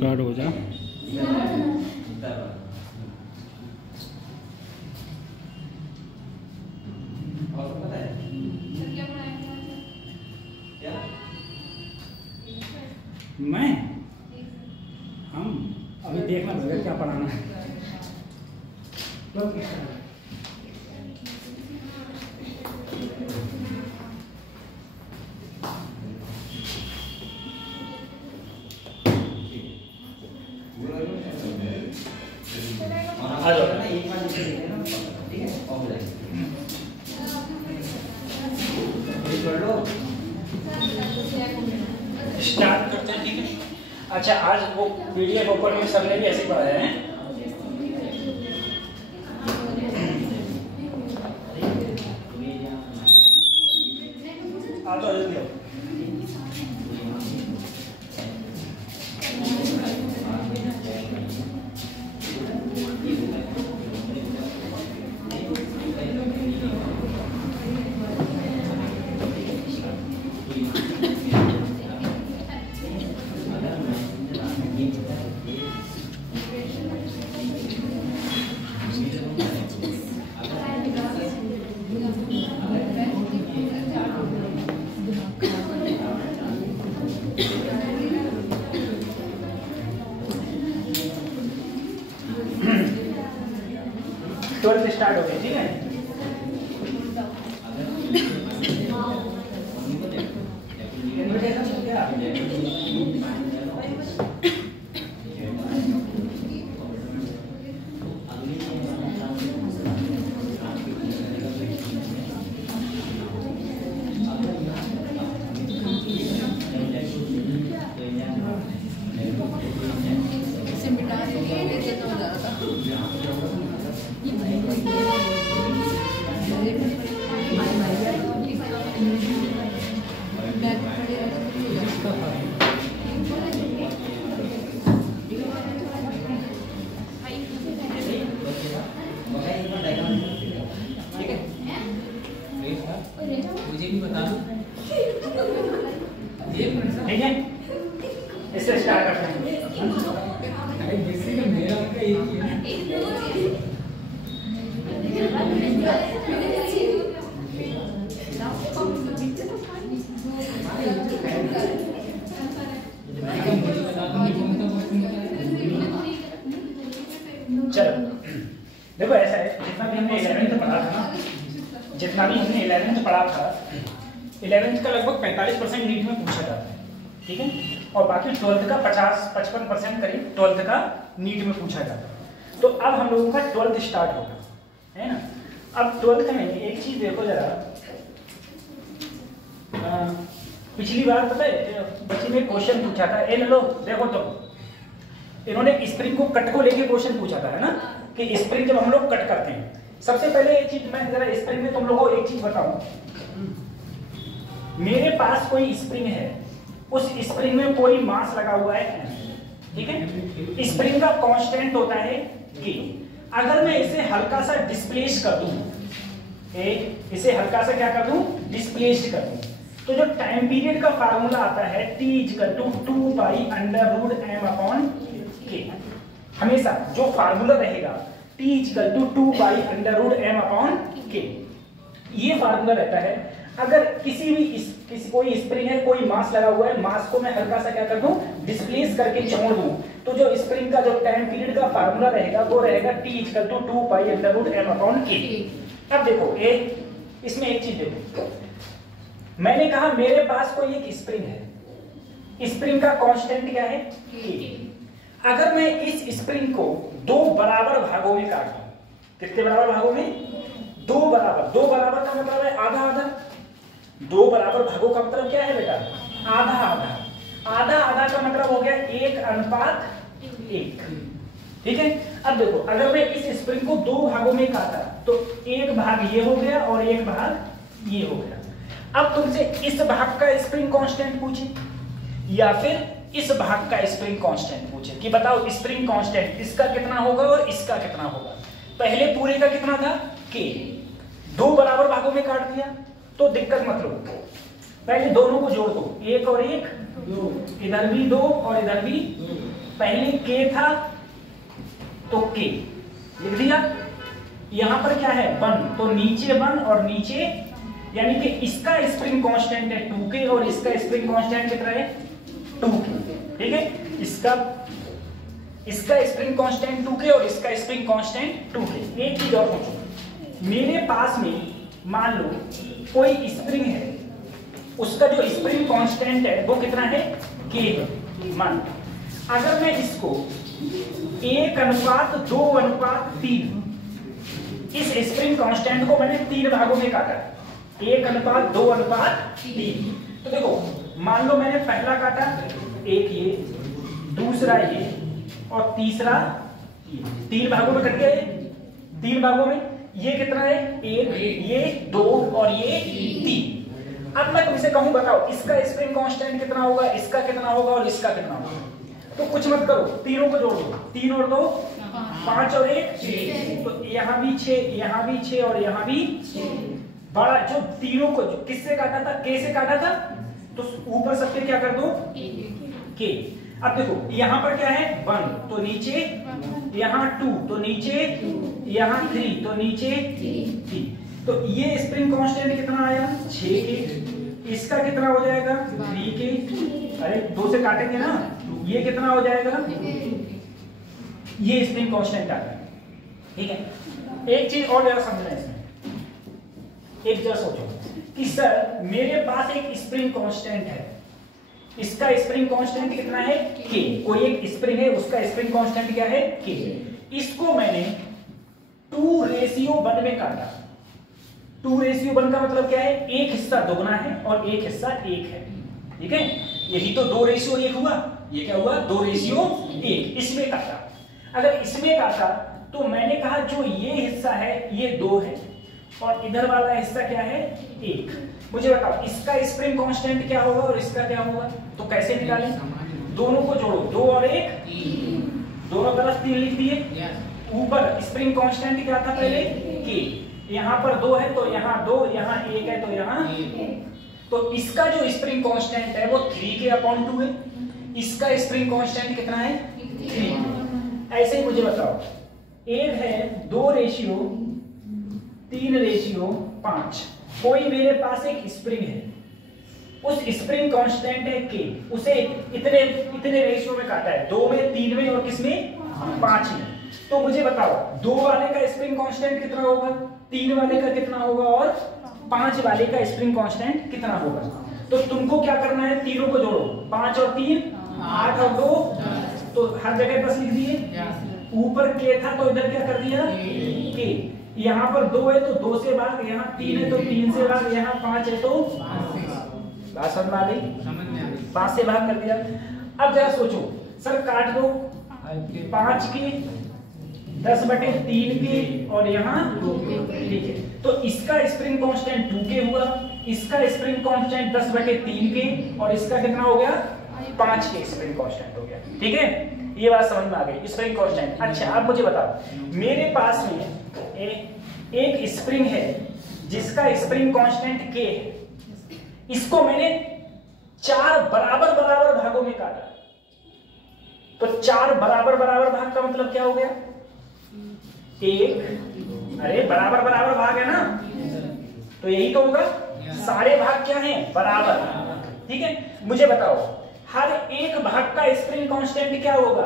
Card हो जा। मैं हम अभी देखना पड़ेगा क्या पढ़ाना है। स्टार्ट करते हैं, ठीक है। अच्छा, आज वो पीडीएफ ओपन में सर ने भी ऐसे पढ़ाया है। आ तो ट्वेल्थ स्टार्ट हो गई, ठीक है। मुझे भी बता दो, ठीक है। इससे स्टार्ट करते हैं। मेरा उनका एक ही है। चलो देखो, ऐसा है, जितना भी हमने 11th पढ़ा था ना, जितना भी हमने 11th पढ़ा था, 11th का लगभग 45% नीट में पूछा जाता है, ठीक है। और बाकी 12th का 50-55% करीब 12th का नीट में पूछा जाता है। तो अब हम लोगों का 12th स्टार्ट होगा, है ना। अब 12th में एक चीज देखो जरा, पिछली बार पता है बच्चे ने क्वेश्चन पूछा था, ए लो देखो, तो इन्होंने स्प्रिंग को कट को लेके क्वेश्चन पूछा था, है ना, कि स्प्रिंग जब हम लोग कट करते हैं, सबसे पहले एक चीज मैं जरा स्प्रिंग में तुम लोगों को एक चीज बताऊं। मेरे पास कोई स्प्रिंग है, उस स्प्रिंग में कोई मास लगा हुआ है, ठीक है। स्प्रिंग का कांस्टेंट होता है कि अगर मैं इसे हल्का सा डिस्प्लेस कर दूं, इसे हल्का सा क्या कर दूं, डिस्प्लेस्ड कर दूं, तो जो टाइम पीरियड का फार्मूला आता है T = 2/√m/k। हमेशा जो फार्मूला रहेगा T = 2/√m/k, ये फार्मूला रहता है। अगर किसी कोई स्प्रिंग है, कोई मास लगा हुआ है, मास को मैं हल्का सा क्या कर दूं, डिस्प्लेस करके छोड़ दूं, तो जो स्प्रिंग का जो टाइम पीरियड का फार्मूला रहेगा वो रहेगा T = 2/√m/k। अब देखो, इसमें एक चीज देखो, मैंने कहा मेरे पास कोई एक स्प्रिंग है, स्प्रिंग का कांस्टेंट क्या है, K। अगर मैं इस स्प्रिंग को दो बराबर भागों में काट दूं, कितने बराबर भागों में, दो बराबर का मतलब है आधा आधा, दो बराबर भागों का मतलब क्या है बेटा, आधा आधा का मतलब हो गया 1:1, ठीक है। अब देखो, अगर मैं इस स्प्रिंग को दो भागों में काटा तो एक भाग ये हो गया और एक भाग ये हो गया। अब तुमसे इस भाग का स्प्रिंग कांस्टेंट पूछे या फिर इस भाग का स्प्रिंग कांस्टेंट पूछे कि बताओ स्प्रिंग कांस्टेंट इसका कितना होगा और इसका कितना होगा। पहले पूरे का कितना था, K, दो बराबर भागों में काट दिया तो दिक्कत मत लो, पहले दोनों को जोड़ दो, एक और एक दो, इधर भी दो और इधर भी, पहले के था तो के लिख दिया, यहां पर क्या है 1, तो नीचे 1 और नीचे, यानी कि इसका स्प्रिंग कांस्टेंट है 2k और इसका स्प्रिंग कांस्टेंट कितना है 2k, ठीक है। इसका स्प्रिंग कांस्टेंट 2k और इसका स्प्रिंग कांस्टेंट 2k। एक चीज और पूछो, मेरे पास में मान लो कोई स्प्रिंग है, उसका जो स्प्रिंग कांस्टेंट है वो कितना है k है। मान अगर मैं इसको 1:2:3 इस स्प्रिंग कांस्टेंट को मैंने 3 भागों में काटा, 1:2:3। तो देखो मान लो मैंने पहला काटा, एक ये, दूसरा ये और तीसरा ये, 3 भागों में कट गया ये, 3 भागों में। ये कितना है 1, ये 2 और ये 3। अब मैं तुमसे कहूं बताओ इसका स्प्रिंग कांस्टेंट कितना होगा, इसका कितना होगा और इसका कितना होगा। तो कुछ मत करो, तीनों को जोड़ दो, 3 और 2 5 और 1 6, तो यहाँ भी 6, यहाँ भी 6 और यहाँ भी 6। बड़ा जो तीनों को किससे काटा था, के से काटा था, तो ऊपर सबके क्या कर दो के। अब देखो यहाँ पर क्या है 1 तो नीचे, यहाँ 2 तो नीचे, यहाँ 3 तो नीचे 3। तो ये स्प्रिंग कांस्टेंट कितना आया 6 के, इसका कितना हो जाएगा 3 के, अरे 2 से काटेंगे ना, ये कितना हो जाएगा, ये स्प्रिंग कांस्टेंट आ गया, ठीक है। एक चीज और जरा समझना इसमें, एक जरा सोचो कि सर मेरे पास एक स्प्रिंग कांस्टेंट है, इसका स्प्रिंग कांस्टेंट कितना है k, कोई एक स्प्रिंग है उसका स्प्रिंग कांस्टेंट क्या है k, इसको मैंने 2:1 में काटा। 2:1 का मतलब क्या है, एक हिस्सा दोगुना है और एक हिस्सा 1 है, ठीक है। यही तो 2:1 हुआ, ये क्या हुआ 2:1, इसमें काटा। अगर इसमें काटा तो मैंने कहा जो ये हिस्सा है ये 2 है और इधर वाला हिस्सा क्या है 1। मुझे बताओ इसका स्प्रिंग कांस्टेंट क्या होगा और इसका क्या होगा, तो कैसे निकालें, दोनों को जोड़ो, 2 और 1 दोनों तरफ 3 लिख दिए। ऊपर स्प्रिंग कांस्टेंट क्या था पहले k, यहाँ पर 2 है तो यहाँ 2, यहाँ 1 है तो यहाँ 1। तो इसका जो स्प्रिंग कांस्टेंट है वो 3k/2 है, इसका स्प्रिंग कांस्टेंट कितना है 3। ऐसे ही मुझे बताओ एक है 2:3:5, कोई मेरे पास एक स्प्रिंग है, उस स्प्रिंग कांस्टेंट है k, उसे इतने रेशियो में काटा है, 2 में 3 में और किसमें 5 में। तो मुझे बताओ 2 वाले का स्प्रिंग कांस्टेंट कितना होगा, 3 वाले का कितना होगा और 5 वाले का स्प्रिंग कांस्टेंट कितना होगा। तो तुमको क्या करना है, तीनों को जोड़ो, 5 और 3 8 और 2, तो हर जगह 10 लिख दिए। ऊपर k था तो इधर क्या कर दिया k, यहाँ पर 2 है तो 2 से भाग, यहाँ 3 है तो 3 से भाग, यहाँ 5 है तो बात समझ में आ गई, 5 से भाग कर दिया। अब जरा सोचो सर काट दो, 5 के 10/3 के और यहाँ 2 के, ठीक है। तो इसका स्प्रिंग कांस्टेंट 2k हुआ, इसका स्प्रिंग कांस्टेंट 10/3 के और इसका कितना हो गया 5 के स्प्रिंग कांस्टेंट हो गया, ठीक है। ये बात समझ में आ गई स्प्रिंग कांस्टेंट। अच्छा अब मुझे बताओ मेरे पास में एक स्प्रिंग है जिसका स्प्रिंग कांस्टेंट k है, इसको मैंने 4 बराबर भागों में काटा। तो 4 बराबर भाग का मतलब क्या हो गया, एक, अरे बराबर भाग है ना, तो यही तो होगा, सारे भाग क्या हैं बराबर, ठीक है। मुझे बताओ हर एक भाग का स्प्रिंग कांस्टेंट क्या होगा,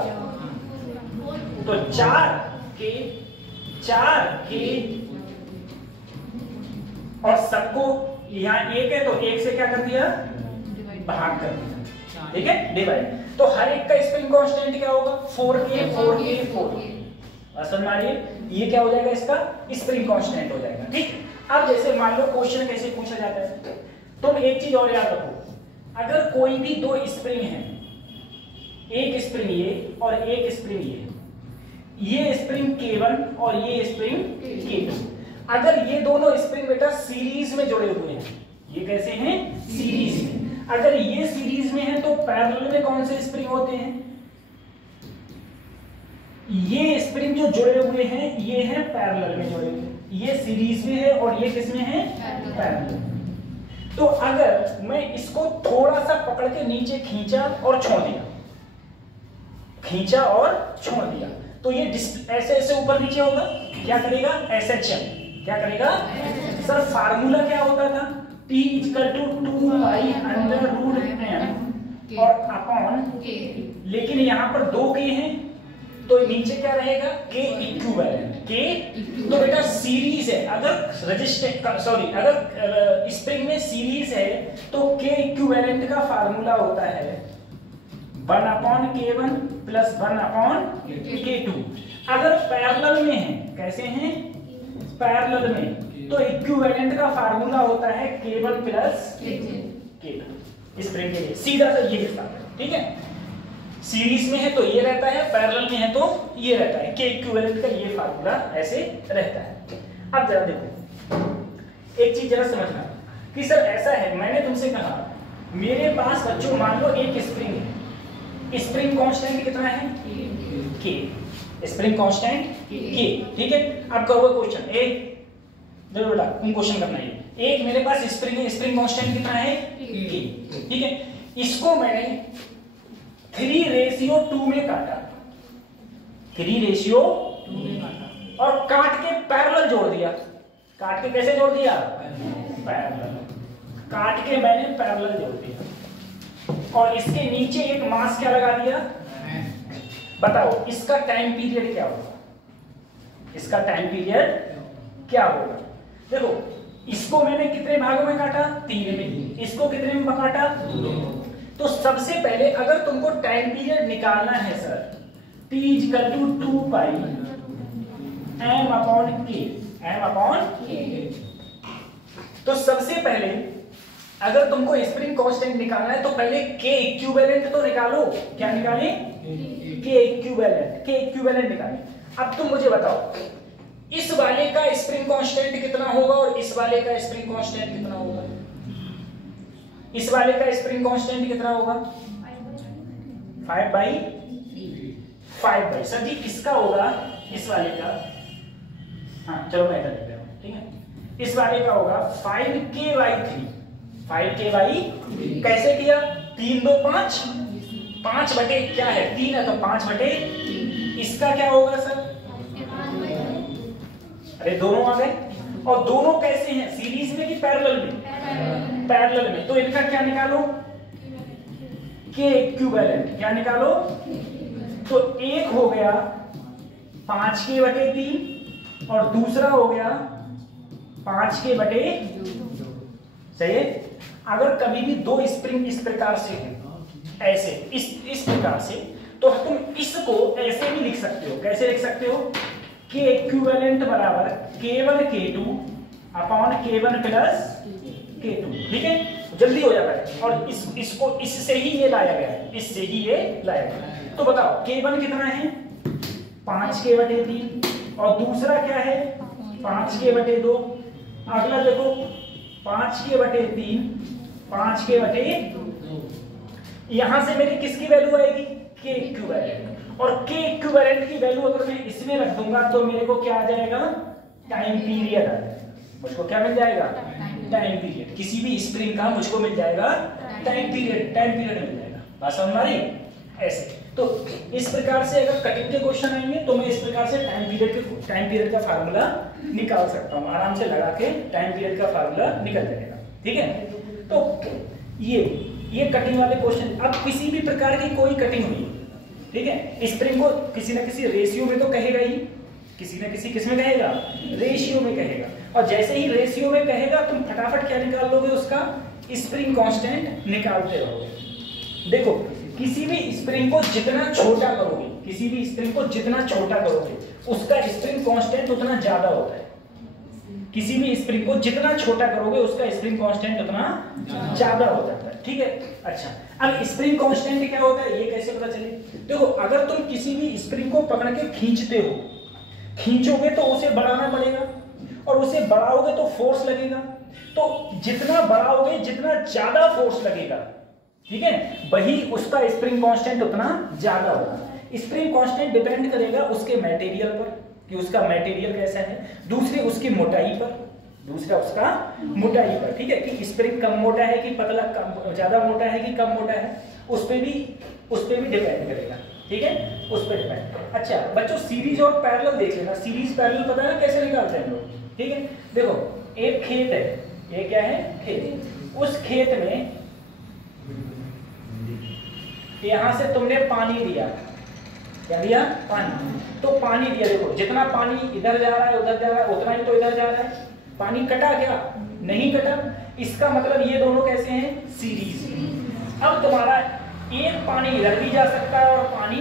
तो 4k और सबको यहाँ 1 है तो 1 से क्या कर दिया भाग कर दिया, ठीक है, डिवाइड। तो हर एक का स्प्रिंग कांस्टेंट क्या होगा 4k। समझ में आ रही है, ये क्या हो जाएगा इसका स्प्रिंग कांस्टेंट हो जाएगा, ठीक। अब जैसे मान लो क्वेश्चन कैसे पूछा जाता है, तुम एक चीज और याद रखो, अगर कोई भी 2 स्प्रिंग है, एक स्प्रिंग ये और एक स्प्रिंग ये स्प्रिंग K1 और ये स्प्रिंग K2, अगर ये दोनों स्प्रिंग बेटा सीरीज में जुड़े हुए हैं, ये कैसे हैं सीरीज में, अगर ये सीरीज में है तो पैरेलल में कौन से स्प्रिंग होते हैं, ये स्प्रिंग जो जुड़े हुए हैं ये हैं पैरेलल में जुड़े हुए, ये सीरीज में है और ये किस में है पैरेलल। तो अगर मैं इसको थोड़ा सा पकड़ के नीचे खींचा और छोड़ दिया, खींचा और छोड़ दिया, तो ये ऐसे ऐसे ऊपर नीचे होगा, क्या करेगा SHM, क्या करेगा सर? फार्मूला क्या होता था? T = 2π√m और अपॉन, लेकिन यहाँ पर 2 के हैं तो नीचे क्या रहेगा? K equivalent. K तो बेटा सीरीज है, अगर रेजिस्टेंस अगर स्प्रिंग में सीरीज है तो K इक्विवेलेंट का फार्मूला होता है 1/K1 + 1/K2। अगर पैरेलल में है, कैसे हैं? पैरेलल में, तो इक्विवेलेंट का फार्मूला होता है K1 + K2 स्प्रिंग के लिए, सीधा सा ये हिस्सा, ठीक है? सीरीज में है तो ये रहता है, पैरेलल में है तो ये रहता है, K इक्विवेलेंट का ये फार्मूला ऐसे रहता है। अब जरा देखो एक चीज जरा समझना कि सर ऐसा है, मैंने तुमसे कहा मेरे पास बच्चों मान लो एक स्प्रिंग है, स्प्रिंग कांस्टेंट कितना है? K, स्प्रिंग कांस्टेंट K, ठीक है? अब कहोगे क्वेश्चन एक, देखो बेटा तुम क्वेश्चन करना है, एक मेरे पास स्प्रिंग है, स्प्रिंग कांस्टेंट कितना है? K, ठीक है? इसको मैंने 3:2 में काटा, 3:2 में काटा और काट के पैरेलल जोड़ दिया। काट के कैसे जोड़ दिया? पैरेलल, काट के मैंने पैरेलल जोड़ दिया और इसके नीचे एक मास क्या लगा दिया? बताओ इसका टाइम पीरियड क्या होगा? इसका टाइम पीरियड क्या होगा? देखो इसको मैंने कितने भागों में काटा? 3 में। इसको कितने में काटा? 2। तो सबसे पहले अगर तुमको टाइम पीरियड निकालना है सर, T = 2π m/K, तो सबसे पहले अगर तुमको स्प्रिंग कांस्टेंट निकालना है तो पहले K इक्विवेलेंट तो निकालो। क्या निकाले? K इक्विवेलेंट निकाले। अब तुम मुझे बताओ इस वाले का स्प्रिंग कांस्टेंट कितना होगा और इस वाले का स्प्रिंग कांस्टेंट कितना होगा? इस वाले का स्प्रिंग कांस्टेंट कितना होगा? 5/5 सर जी। इसका होगा, इस वाले का, हाँ चलो मैं कर देता हूं, ठीक है? इस वाले का होगा 5K/3, 5K/3। कैसे किया? 3 2 5, 5 बटे क्या है? 3 है तो 5 बटे, इसका क्या होगा सर? अरे दोनों आ गए, और दोनों कैसे हैं? सीरीज में कि पैरेलल में? पैरेलल में। तो इनका क्या निकालो? K equivalent. क्या निकालो? तो एक हो गया 5K/3 और दूसरा हो गया 5K/2। सही है? अगर कभी भी दो स्प्रिंग इस प्रकार से हो, ऐसे इस प्रकार से, तो तुम इसको ऐसे भी लिख सकते हो। कैसे लिख सकते हो? K इक्विवेलेंट बराबर K1 K2 upon K1 + K2, ठीक है? जल्दी हो जाता है। और इसको इससे ही ये लाया गया है, इससे ही ये लाया गया है। तो बताओ K1 कितना है? 5K/3 और दूसरा क्या है? 5K/2। अगला देखो 5K/3, 5K/2। यहां से मेरी किसकी वैल्यू आएगी? K equivalent. और K इक्विवेलेंट की वैल्यू अगर मैं इसमें रख दूंगा तो मेरे को क्या आ जाएगा? टाइम पीरियड आ जाएगा। मुझको क्या मिल जाएगा? Time period. किसी भी स्प्रिंग का मुझको मिल जाएगा टाइम पीरियड मिल जाएगा। बात समझ में आ रही? ऐसे तो इस प्रकार से अगर कटिंग के क्वेश्चन आएंगे तो मैं इस प्रकार से टाइम पीरियड का फार्मूला निकाल सकता हूं। आराम से लगा के टाइम पीरियड का फार्मूला निकल जाएगा, ठीक है? तो ये कटिंग वाले क्वेश्चन। अब किसी भी प्रकार की कोई कटिंग हुई, ठीक है, स्प्रिंग को किसी ना किसी रेशियो में तो कहेगा ही, किसी ना किसी किस में कहेगा? रेशियो में कहेगा। और जैसे ही रेशियो में कहेगा तुम फटाफट क्या निकाल लोगे? उसका स्प्रिंग कांस्टेंट निकालते रहोगे। देखो किसी भी स्प्रिंग को जितना छोटा करोगे, किसी भी स्प्रिंग को जितना छोटा करोगे उसका स्प्रिंग कांस्टेंट उतना ज्यादा होता है। किसी भी स्प्रिंग को जितना छोटा करोगे उसका स्प्रिंग कांस्टेंट उतना ज्यादा हो जाता है, ठीक है? अच्छा, अब स्प्रिंग कांस्टेंट क्या होता है ये कैसे पता चले? देखो अगर तुम किसी भी स्प्रिंग को पकड़ के खींचते हो, खींचोगे तो उसे बढ़ाना पड़ेगा और उसे बढ़ाओगे तो फोर्स लगेगा। तो जितना बढ़ाओगे जितना ज्यादा फोर्स लगेगा, ठीक है, वही उसका स्प्रिंग कांस्टेंट उतना ज्यादा होगा। स्प्रिंग कांस्टेंट डिपेंड करेगा उसके मटेरियल पर कि उसका मटेरियल कैसा है, दूसरे उसकी मोटाई पर, दूसरा उसका मोटाई पर, ठीक है, कि स्प्रिंग कम मोटा है कि पतला, कम ज्यादा मोटा है कि कम मोटा है, उस पे भी डिपेंड करेगा, ठीक है, उस पर डिपेंड। अच्छा बच्चों सीरीज और पैरेलल देख लेना, सीरीज पैरेलल पता है कैसे निकालते हैं हम लोग, ठीक है। देखो एक खेत है, ये क्या है खेत, उस खेत में यहां से तुमने पानी दिया, क्या दिया पानी, तो पानी दिया, देखो जितना पानी इधर जा रहा है उधर जा रहा है उतना ही तो इधर जा रहा है, पानी कटा क्या, नहीं कटा, इसका मतलब ये दोनों कैसे हैं सीरीज। अब तुम्हारा एक पानी इधर भी जा सकता है और पानी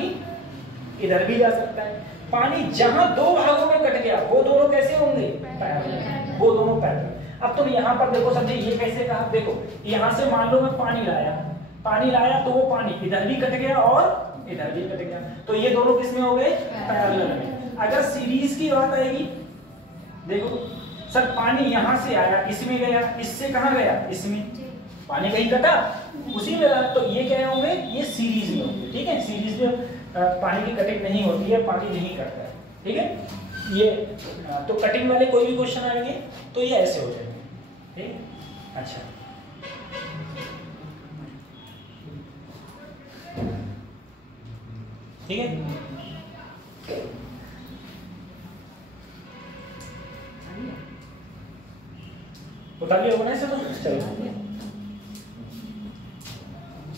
इधर भी जा सकता है, पानी जहां दो भागों में कट गया वो दोनों कैसे होंगे पैरेलल, वो दोनों पैरेलल। अब तुम यहाँ पर देखो समझे ये कैसे कहा, देखो यहाँ से मान लो मैं पानी लाया तो वो पानी इधर भी कट गया और इधर भी कट गया, तो ये दोनों किसमें हो गए पैरेलल में। अगर सीरीज की बात आएगी, देखो सर पानी यहाँ से आया इसमें गया, इससे कहाँ गया इसमें, पानी कहीं कटा उसी में रहा, तो ये क्या होंगे ये सीरीज में होंगे, ठीक है। सीरीज में पानी की कटिंग नहीं होती है, पानी नहीं कटता है, ठीक है। ये तो कटिंग वाले कोई भी क्वेश्चन आएंगे तो ये ऐसे हो जाएंगे, ठीक। अच्छा ठीक है, बता दिया होगा ना इसे, तो चलो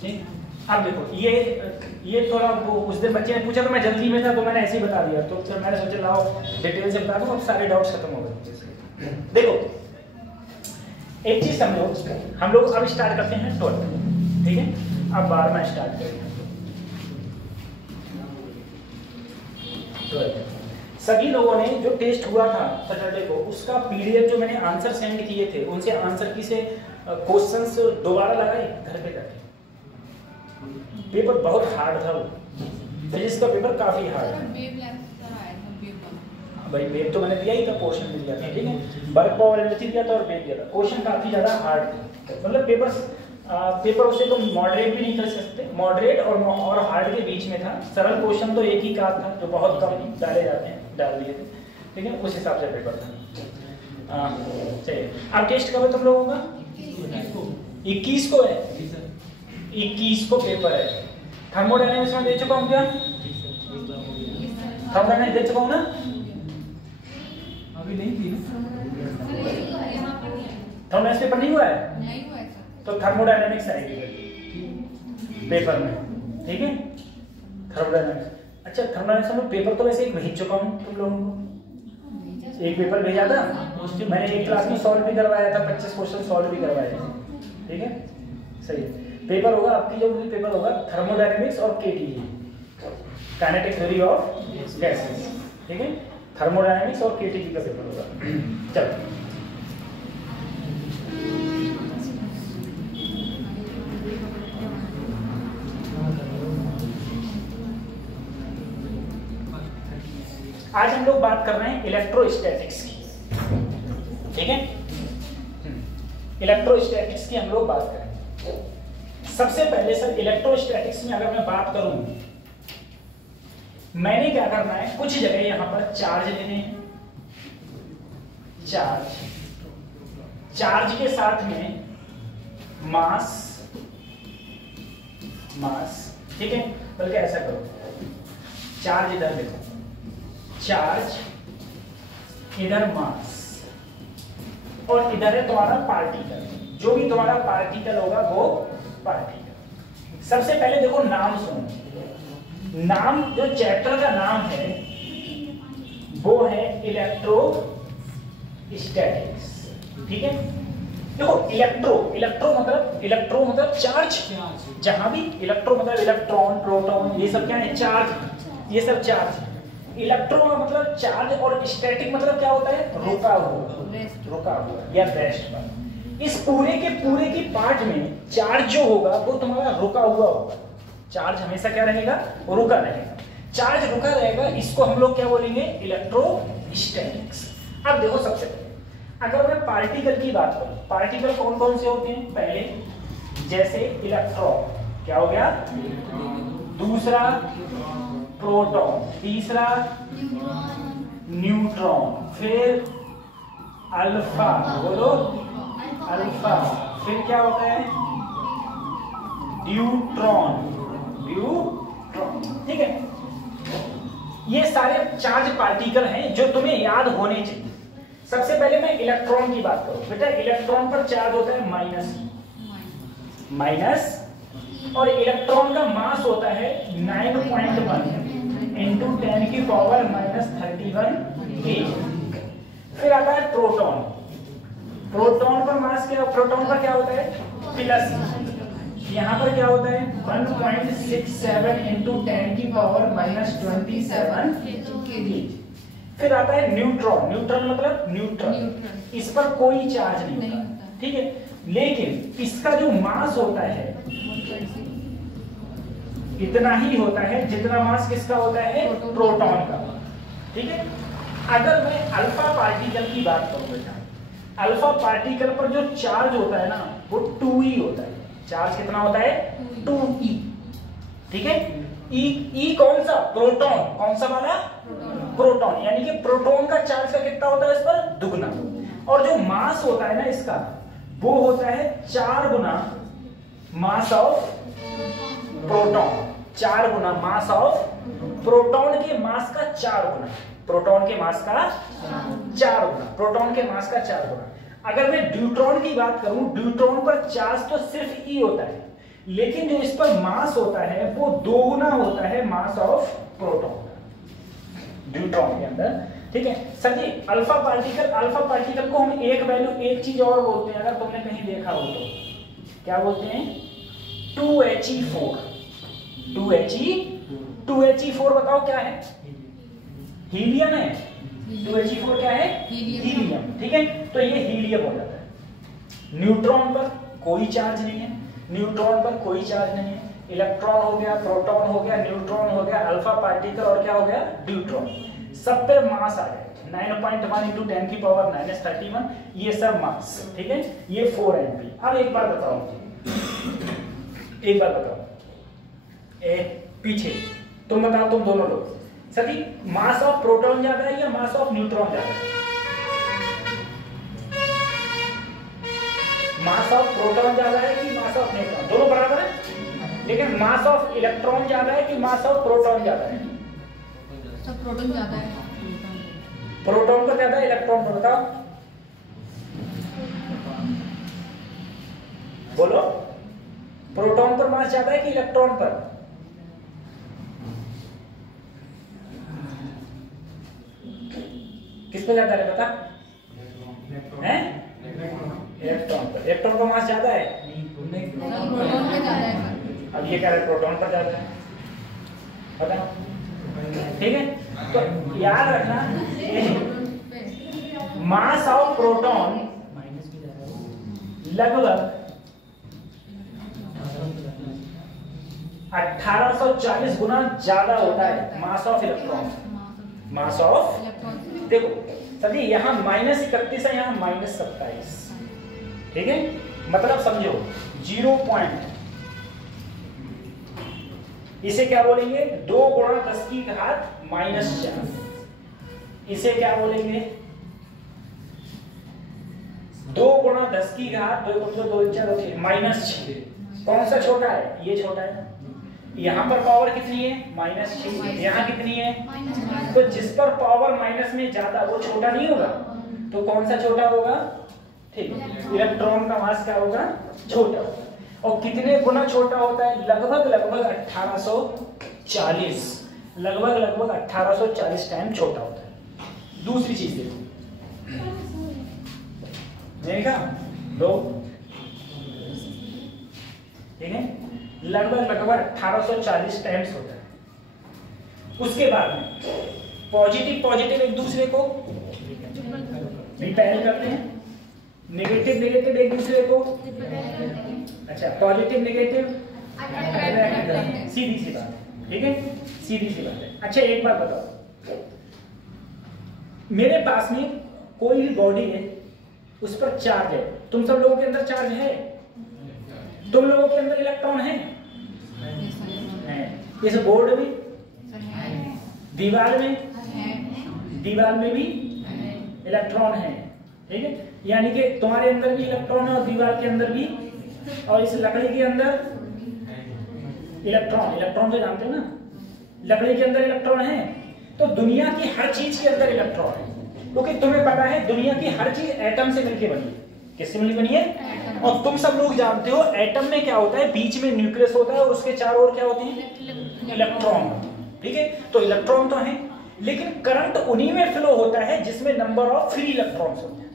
ठीक। अब देखो ये थोड़ा वो उस दिन बच्चे ने पूछा तो मैं जल्दी में था तो मैंने ऐसे ही बता दिया, तो फिर मैंने सोचा लाओ डिटेल से बता दूं, अब सारे डाउट्स खत्म हो गए। देखो एक चीज समझो, हम लोग अब स्टार्ट करते हैं 12, ठीक है। अब 12वां स्टार्ट करेंगे। सभी लोगों ने जो टेस्ट हुआ था सैटरडे को उसका पीडीएफ जो मैंने आंसर सेंड किए थे उनसे आंसर की से क्वेश्चंस दोबारा लगाए घर पे जाके। पेपर बहुत हार्ड था, वो फिजिक्स का पेपर काफी हार्ड है भाई। वेब तो मैंने दिया ही था, पोर्शन भी दिया था, ठीक है। वर्क प्रोबेबिलिटी दिया था और वेब दिया था, क्वेश्चन काफी ज्यादा हार्ड थे, मतलब पेपर उसे तो मॉडरेट भी नहीं कर सकते, मॉडरेट और हार्ड के बीच में था। सरल क्वेश्चन तो एक ही का था जो बहुत कम डाले जाते हैं, डाल दिए थे, ठीक है, उस हिसाब से पेपर था। चलिए अब टेस्ट कब है तुम लोगों का, 21 को है, 21 को पेपर है। थर्मोडायनेमिक्स में दे चुका हूँ क्या, थर्मोडायनेमिक्स दे चुका हूँ ना, अभी नहीं थी थर्मोडायनेमिक्स पेपर नहीं हुआ है, तो थर्मोडायनेमिक्स आएगी पेपर में, ठीक है। थर्मोडायनेमिक्स, अच्छा थर्मोडायनेमिक्स में पेपर तो वैसे एक भेज चुका हूँ तुम लोगों को, एक पेपर भेजा था मैंने, एक क्लास में सॉल्व भी करवाया था, 25 क्वेश्चन सॉल्व भी करवाए थे, ठीक है। सही पेपर होगा आपकी, जो भी पेपर होगा थर्मोडायनेमिक्स और केटीई, काइनेटिक थ्योरी ऑफ गैसेस, ठीक है। थर्मोडायनेमिक्स और केटीई का पेपर होगा। चलो आज हम लोग बात कर रहे हैं इलेक्ट्रोस्टैटिक्स की, ठीक है। इलेक्ट्रोस्टैटिक्स की हम लोग बात करें। सबसे पहले सर इलेक्ट्रोस्टैटिक्स में अगर मैं बात करूं, मैंने क्या करना है, कुछ जगह यहां पर चार्ज लेने हैं, चार्ज के साथ में मास, ठीक है। बल्कि ऐसा करो, चार्ज इधर देखो, चार्ज इधर मास, और इधर है तुम्हारा पार्टिकल, जो भी तुम्हारा पार्टिकल होगा वो पार्टिकल। सबसे पहले देखो नाम सुनो, नाम जो चैप्टर का नाम है वो है इलेक्ट्रोस्टैटिक्स, ठीक है। देखो इलेक्ट्रो मतलब चार्ज, जहां भी इलेक्ट्रो मतलब इलेक्ट्रॉन प्रोटॉन ये सब क्या है चार्ज, ये सब चार्ज। इलेक्ट्रो मतलब चार्ज, और स्टैटिक मतलब क्या होता है रुका हुआ या रेस्ट पर। इस पूरे की पार्ट में चार्ज जो होगा वो तुम्हारा रुका हुआ होगा, चार्ज हमेशा क्या रहेगा रुका रहेगा, चार्ज रुका रहेगा, इसको हम लोग क्या बोलेंगे इलेक्ट्रोस्टैटिक्स। अब देखो सबसे पहले अगर मैं पार्टिकल की बात करूं, पार्टिकल कौन कौन से होते हैं, पहले जैसे इलेक्ट्रॉन क्या हो गया, दूसरा प्रोटॉन, तीसरा न्यूट्रॉन, फिर अल्फा, बोलो अल्फा, फिर क्या होता है ड्यूट्रॉन, ठीक है, ये सारे चार्ज पार्टिकल हैं जो तुम्हें याद होने चाहिए। सबसे पहले मैं इलेक्ट्रॉन की बात करूं। बेटा इलेक्ट्रॉन पर चार्ज होता है माइनस और इलेक्ट्रॉन का मास होता है 9.1 इंटू 10 की पावर -31 kg। फिर आता है प्रोटॉन। प्रोटॉन पर मास क्या, प्रोटॉन पर क्या होता है प्लस, यहाँ पर क्या होता है 1.67 इंटू 10 की पावर -27 kg। फिर आता है न्यूट्रॉन। न्यूट्रॉन मतलब न्यूट्रल, इस पर कोई चार्ज नहीं होता, ठीक है, लेकिन इसका जो मास होता है इतना ही होता है जितना मास किसका होता है प्रोटॉन का, ठीक है। अगर मैं अल्फा पार्टिकल की बात करूं बेटा, अल्फा पार्टिकल पर जो चार्ज होता है ना वो 2e होता है। चार्ज कितना होता है 2e, ठीक है। ई कौन सा, प्रोटॉन, कौन सा वाला प्रोटॉन, यानी कि प्रोटॉन का चार्ज का कितना होता है इस पर दुगना। और जो मास होता है ना इसका वो होता है 4 गुना मास ऑफ प्रोटॉन, 4 गुना मास ऑफ प्रोटॉन के मास का 4 गुना, प्रोटॉन के मास का 4 गुना, प्रोटॉन के मास का 4 गुना। अगर मैं ड्यूट्रॉन की बात करूं, ड्यूट्रॉन पर चार्ज तो सिर्फ ई होता है, लेकिन जो इस पर मास होता है वो 2 गुना होता है मास ऑफ प्रोटॉन ड्यूट्रॉन के अंदर, ठीक है। सर जी अल्फा पार्टिकल को हम एक वैल्यू, एक चीज और बोलते हैं, अगर तुमने कहीं देखा हो तो क्या बोलते हैं 2He4। 2He4 बताओ क्या है, हीलियम है। 2He4 क्या है हीलियम, ठीक है। तो ये हीलियम हो जाता है। न्यूट्रॉन पर कोई चार्ज नहीं है, न्यूट्रॉन पर कोई चार्ज नहीं है। इलेक्ट्रॉन हो गया, प्रोटॉन हो गया, न्यूट्रॉन हो गया, अल्फा पार्टिकल और क्या हो गया ड्यूट्रॉन, सब पे मास आ गया 9.1 इंटू 10 की पावर -31, ये सब मास, ठीक है। ये 4 Mp। अब एक बार बताओ पीछे तुम बताओ, तुम दोनों लोग सभी, मास ऑफ प्रोटॉन ज्यादा है या मास ऑफ न्यूट्रॉन ज्यादा है? मास ऑफ प्रोटॉन ज्यादा है कि मास ऑफ न्यूट्रॉन? दोनों बराबर है, लेकिन मास ऑफ इलेक्ट्रॉन ज्यादा है कि मास ऑफ प्रोटॉन ज्यादा है? सब प्रोटॉन ज्यादा है। प्रोटॉन पर ज्यादा है, इलेक्ट्रॉन पर बताओ, बोलो। प्रोटॉन पर मास ज्यादा है कि इलेक्ट्रॉन पर? किस पर ज्यादा है पता है? इलेक्ट्रॉन पर। इलेक्ट्रॉन का मास ज्यादा है, प्रोटॉन पे ज्यादा है। अब ये कह रहे प्रोटॉन पर ज्यादा है, बताओ, ठीक है। तो याद रखना मास ऑफ प्रोटॉन लगभग 1840 गुना ज्यादा होता है mass of electron, mass of. देखो सभी यहाँ -31 है, यहाँ -27, ठीक है। मतलब समझो 0 पॉइंट, इसे क्या बोलेंगे 2 गुणा 10 की घात -4, इसे क्या बोलेंगे 2 गुणा 10 की घात 2 -6। कौन सा छोटा है? ये छोटा है। यहाँ पर पावर कितनी है -6, यहाँ कितनी है? तो जिस पर पावर माइनस में ज्यादा वो छोटा नहीं होगा, तो कौन सा छोटा होगा? ठीक, इलेक्ट्रॉन का मास क्या होगा? छोटा होगा। और कितने गुना छोटा होता है? लगभग 1840, लगभग 1840 टाइम छोटा होता है। दूसरी चीज देखो, देखा दो, ठीक है, लगभग 1840 टाइम्स होता है। उसके बाद में पॉजिटिव एक दूसरे को रिपेल करते हैं, नेगेटिव एक दूसरे को, अच्छा पॉजिटिव नेगेटिव, सीधी सी बात है, ठीक है, सीधी सी बात है। अच्छा एक बात बताओ, मेरे पास में कोई भी बॉडी है, उस पर चार्ज है, तुम सब लोगों के अंदर चार्ज है, तुम लोगों के अंदर इलेक्ट्रॉन है, इस बोर्ड में, दीवार में भी इलेक्ट्रॉन है, ठीक है। यानी कि तुम्हारे अंदर भी इलेक्ट्रॉन है और दीवार के अंदर भी, और इस लकड़ी के अंदर इलेक्ट्रॉन तो जानते हो ना, लकड़ी के अंदर इलेक्ट्रॉन है, तो दुनिया की हर चीज के अंदर इलेक्ट्रॉन है, क्योंकि तुम्हें पता है दुनिया की हर चीज एटम से मिलकर बनी है। किससे मिलकर बनी है? और तुम सब लोग जानते हो एटम में क्या होता है, बीच में न्यूक्लियस होता है और उसके चारों ओर क्या होते हैं? इलेक्ट्रॉन। ठीक है, तो इलेक्ट्रॉन तो है, लेकिन करंट उन्हीं में फ्लो होता है जिसमें नंबर ऑफ फ्री इलेक्ट्रॉन्स होते हैं।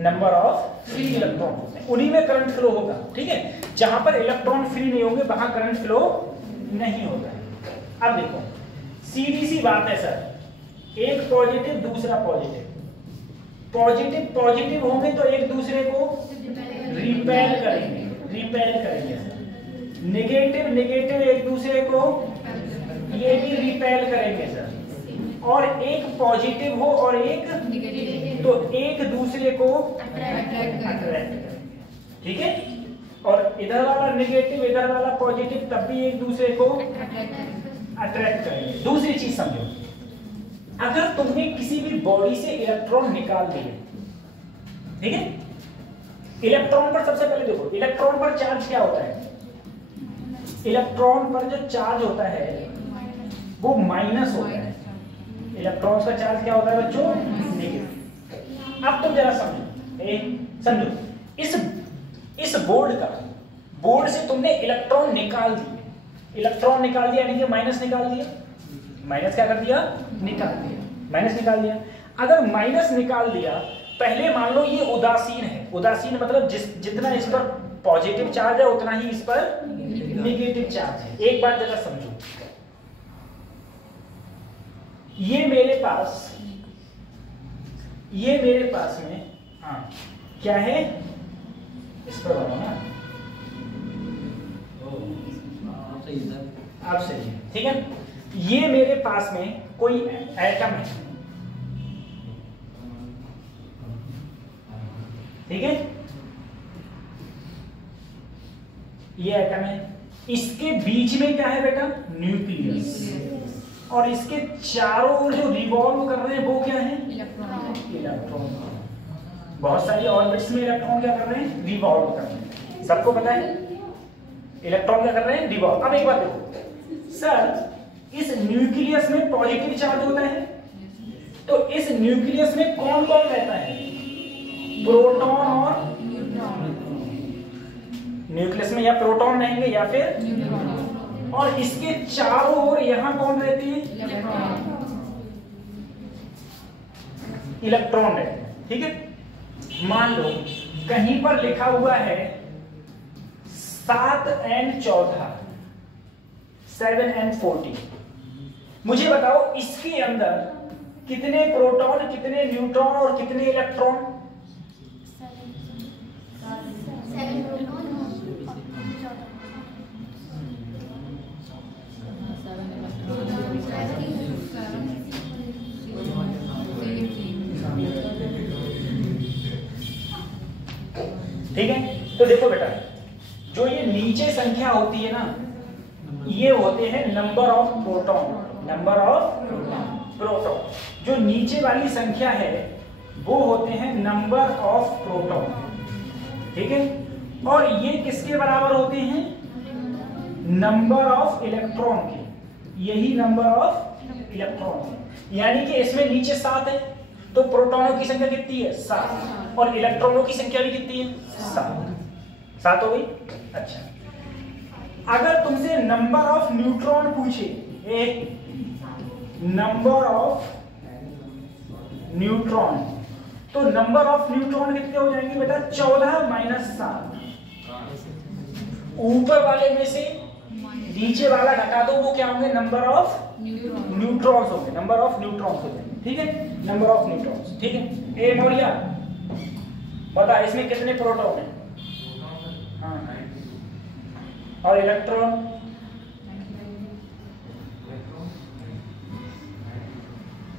नंबर ऑफ फ्री इलेक्ट्रॉन होते हैं, उन्हीं में करंट फ्लो होगा। ठीक है, जहां पर इलेक्ट्रॉन फ्री नहीं होंगे वहां करंट फ्लो नहीं होता है। अब देखो सीधी सी बात है सर, एक पॉजिटिव दूसरा पॉजिटिव, पॉजिटिव पॉजिटिव होंगे तो एक दूसरे को रिपेल करेंगे, रिपेल करेंगे। नेगेटिव नेगेटिव एक दूसरे को ये भी रिपेल करेंगे सर। और एक पॉजिटिव हो और एक तो एक दूसरे को अट्रैक्ट करेंगे। ठीक है, और इधर वाला नेगेटिव इधर वाला पॉजिटिव तब भी एक दूसरे को अट्रैक्ट करेंगे। दूसरी चीज समझो, अगर तुमने किसी भी बॉडी से इलेक्ट्रॉन निकाल दिए, ठीक है, इलेक्ट्रॉन पर सबसे पहले देखो इलेक्ट्रॉन पर चार्ज क्या होता है? इलेक्ट्रॉन पर जो चार्ज होता है वो माइनस होता है। इलेक्ट्रॉन का चार्ज क्या होता है बच्चों? नेगेटिव। अब तुम जरा समझो, इस बोर्ड से तुमने इलेक्ट्रॉन निकाल दिया, इलेक्ट्रॉन निकाल दिया यानी कि माइनस निकाल दिया। माइनस क्या कर दिया? निकाल दिया, माइनस निकाल दिया। अगर माइनस निकाल दिया, पहले मान लो ये उदासीन है, उदासीन मतलब जितना इस पर पॉजिटिव चार्ज है उतना ही इस पर नेगेटिव चार्ज है। एक बात जरा समझो, ये मेरे पास में हाँ क्या है, इस पर ना आप सही है, ठीक है। ये मेरे पास में कोई एटम है, ठीक है, ये एटम है, इसके बीच में क्या है बेटा? न्यूक्लियस। और इसके चारों ओर जो रिवॉल्व कर रहे हैं वो क्या है? इलेक्ट्रॉन। बहुत सारी ऑर्बिट्स में इलेक्ट्रॉन क्या कर रहे हैं? रिवॉल्व कर रहे हैं। सबको पता है इलेक्ट्रॉन क्या कर रहे हैं? रिवॉल्व। अब एक बात देखो सर, इस न्यूक्लियस में पॉजिटिव चार्ज होता है, तो इस न्यूक्लियस में कौन कौन रहता है? प्रोटॉन और न्यूक्लियस में या प्रोटॉन रहेंगे या फिर, और इसके चारों ओर यहां कौन रहती है? इलेक्ट्रॉन रहते हैं। ठीक है, मान लो कहीं पर लिखा हुआ है 7n14 7n14। मुझे बताओ इसके अंदर कितने प्रोटॉन, कितने न्यूट्रॉन और कितने इलेक्ट्रॉन? 7 प्रोटॉन। ठीक है, तो देखो बेटा, जो ये नीचे संख्या होती है ना, ये होते हैं number of proton, number of proton. जो नीचे वाली संख्या है वो होते हैं नंबर ऑफ प्रोटॉन। ठीक है, और ये किसके बराबर होते हैं? नंबर ऑफ इलेक्ट्रॉन के। यही नंबर ऑफ इलेक्ट्रॉन, यानी कि इसमें नीचे 7 है तो प्रोटॉनों की संख्या कितनी है? 7, और इलेक्ट्रॉनों की संख्या भी कितनी है? 7 हो गई। अच्छा, अगर तुमसे नंबर ऑफ न्यूट्रॉन पूछे, एक नंबर ऑफ न्यूट्रॉन, तो नंबर ऑफ न्यूट्रॉन कितने हो जाएंगे बेटा? 14 माइनस 7। ऊपर वाले में से नीचे वाला घटा दो, वो क्या होंगे? नंबर ऑफ न्यूट्रॉन्स होंगे, नंबर ऑफ न्यूट्रॉन्स हो जाएंगे। ठीक है, नंबर ऑफ न्यूट्रॉन्स। ठीक है, ए मौर्या बता इसमें कितने प्रोटॉन है? हाँ, और इलेक्ट्रॉन?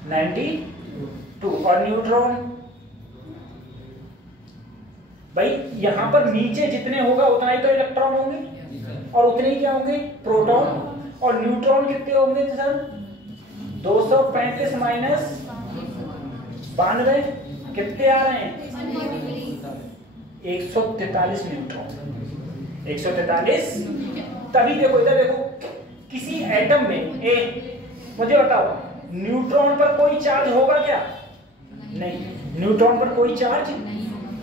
92। और न्यूट्रॉन? भाई यहां पर नीचे जितने होगा उतना ही तो इलेक्ट्रॉन होंगे, और उतने ही क्या होंगे? प्रोटॉन। और न्यूट्रॉन कितने होंगे सर? 235 माइनस 92 कितने आ रहे हैं? 143 न्यूट्रॉन। 143। तभी देखो इधर देखो, किसी एटम में मुझे बताओ न्यूट्रॉन पर कोई चार्ज होगा क्या? नहीं, न्यूट्रॉन पर कोई चार्ज,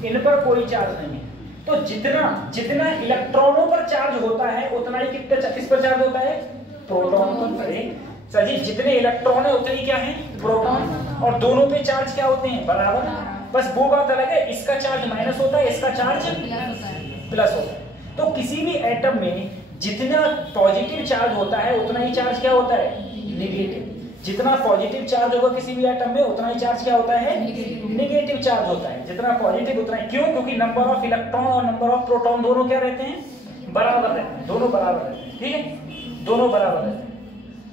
इन पर कोई चार्ज नहीं है। तो जितना इलेक्ट्रॉनों पर चार्ज होता है उतना ही किस पर चार्ज होता है? प्रोटॉन पर। सर जी जितने इलेक्ट्रॉन है उतने ही क्या है? प्रोटॉन। और दोनों पे चार्ज क्या होते हैं? बराबर। बस वो बात अलग है, इसका चार्ज माइनस होता है, इसका चार्ज प्लस होता है। तो किसी भी एटम में जितना पॉजिटिव चार्ज होता है उतना ही चार्ज क्या होता है? नेगेटिव। जितना पॉजिटिव चार्ज होगा किसी भी एटम में उतना ही चार्ज क्या होता है? नेगेटिव चार्ज होता है। जितना पॉजिटिव उतना ही। क्यों? क्योंकि नंबर ऑफ इलेक्ट्रॉन और नंबर ऑफ प्रोटॉन दोनों क्या रहते हैं? बराबर रहते हैं। दोनों बराबर रहते हैं। ठीक है, दोनों बराबर रहते हैं।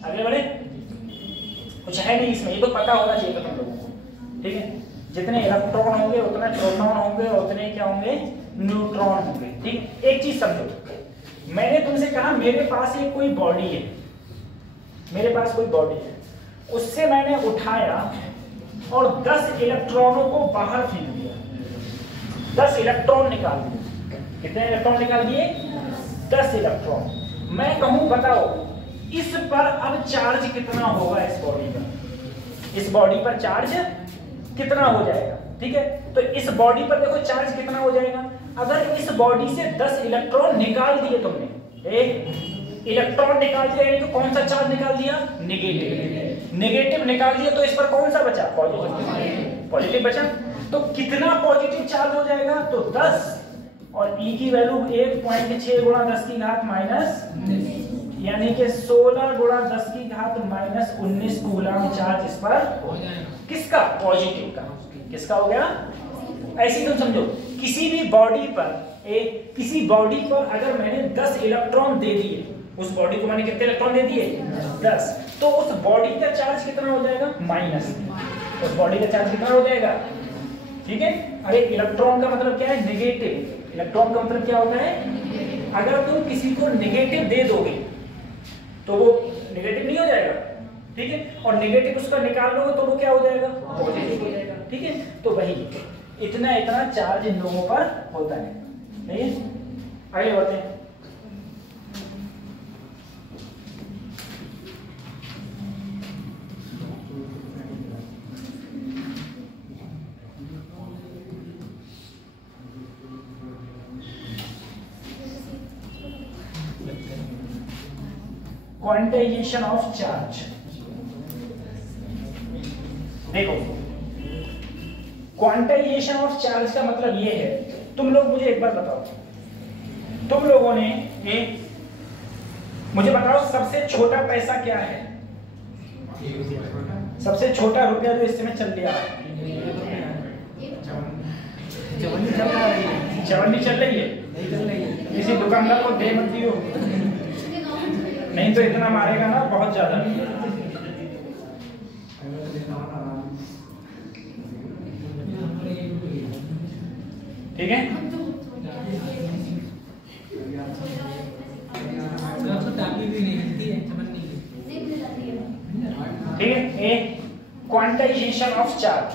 आगे बढ़े। कुछ है नहीं इसमें, ये तो पता होना चाहिए तुम लोगों को। ठीक है, जितने इलेक्ट्रॉन होंगे उतने प्रोटॉन होंगे, उतने क्या होंगे? न्यूट्रॉन होंगे। ठीक है, एक चीज समझो, मैंने तुमसे कहा मेरे पास एक कोई बॉडी है, मेरे पास कोई बॉडी है, उससे मैंने उठाया और 10 इलेक्ट्रॉनों को बाहर फेंक दिया, 10 इलेक्ट्रॉन निकाल दिए। कितने इलेक्ट्रॉन निकाल दिए? 10 इलेक्ट्रॉन। मैं कहूं बताओ इस पर अब चार्ज कितना होगा? इस बॉडी पर, इस बॉडी पर चार्ज कितना हो जाएगा? ठीक है, तो इस बॉडी पर देखो चार्ज कितना हो जाएगा। अगर इस बॉडी से 10 इलेक्ट्रॉन निकाल दिए तुमने, एक इलेक्ट्रॉन निकाल दिया यानी तो कौन सा चार्ज निकाल दिया? नेगेटिव। नेगेटिव निकाल दिया तो इस पर कौन सा बचा? पॉजिटिव। पॉजिटिव बचा। तो कितना पॉजिटिव चार्ज हो जाएगा? तो 10 और ई की वैल्यू 1.6 गुणा 10 की घात माइनस, यानी कि 16 गुणा 10 की घात माइनस 19 कूलम चार्ज इस पर हो जाएगा। किसका? पॉजिटिव का। किसका हो गया? ऐसी तुम समझो किसी भी बॉडी पर किसी बॉडी पर अगर मैंने 10 इलेक्ट्रॉन दे दिए, उस बॉडी को मैंने कितने इलेक्ट्रॉन दे दिए? 10। तो उस बॉडी का चार्ज कितना हो जाएगा? माइनस। उस बॉडी का चार्ज कितना हो जाएगा? ठीक है, अरे इलेक्ट्रॉन का मतलब क्या है? नेगेटिव। इलेक्ट्रॉन का मतलब क्या होता है? अगर तुम किसी को नेगेटिव दे दोगे तो वो नेगेटिव नहीं हो जाएगा। ठीक है, और नेगेटिव उसका निकाल लोगे तो वो क्या हो जाएगा? पॉजिटिव हो जाएगा। ठीक है, तो वही इतना इतना चार्ज इन लोगों पर होता है। नहीं है? आगे बढ़ते हैं। Quantization of charge. देखो क्वांटाइजेशन ऑफ चार्ज का मतलब ये है, तुम लोग मुझे एक बार बताओ, तुम लोगों ने मुझे बताओ सबसे छोटा पैसा क्या है? सबसे छोटा रुपया जो इस समय चल रहा है? चवन्नी चल रही है। किसी दुकानदार को दे मत दियो, नहीं तो इतना मारेगा ना बहुत ज्यादा। ठीक है, ठीक है। ए क्वांटाइजेशन ऑफ चार्ज।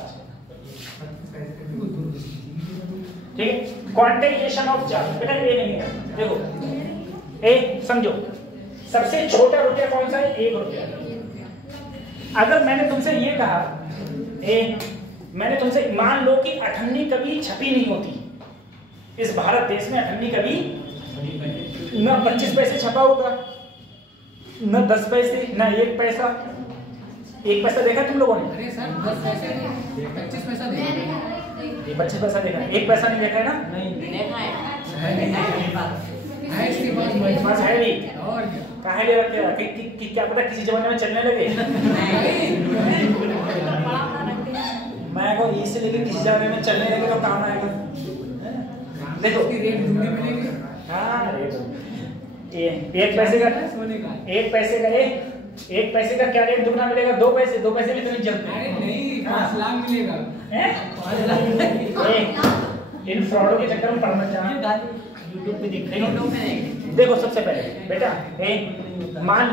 ठीक है, क्वांटाइजेशन ऑफ चार्ज। बेटा ये नहीं है, देखो ए समझो सबसे छोटा रुपया कौन सा है? 1 रुपया। अगर मैंने तुमसे ये कहा मैंने तुमसे मान लो कि अठन्नी कभी छपी नहीं होती इस भारत देश में, अठन्नी कभी न 25 पैसे छपा होगा, न 10 पैसे, न 1 पैसा। 1 पैसा देखा तुम लोगों ने? अरे सर 10 पैसे 25 पैसा देखा। 25 पैसा देखा, 1 पैसा नहीं देखा है ना? नहीं देखा है। है भी कहाँ ले रखे हैं? क्या पता किसी जमाने में चलने लगे। मैं को इसे लेके किसी जमाने में चलने लगे तो काम आएगा। देखो रेट दुगने मिलेंगे। हाँ रेट 1 पैसे का, 1 पैसे का 1 पैसे का क्या रेट दुगना मिलेगा? 2 पैसे, 2 पैसे भी तो नहीं चलते। अरे नहीं 5 लाख मिलेगा। 5 लाख। इन फ्रॉडों के चक्कर में पड़ना चाहिए। यूट्यूब पे देखो सबसे पहले बेटा मान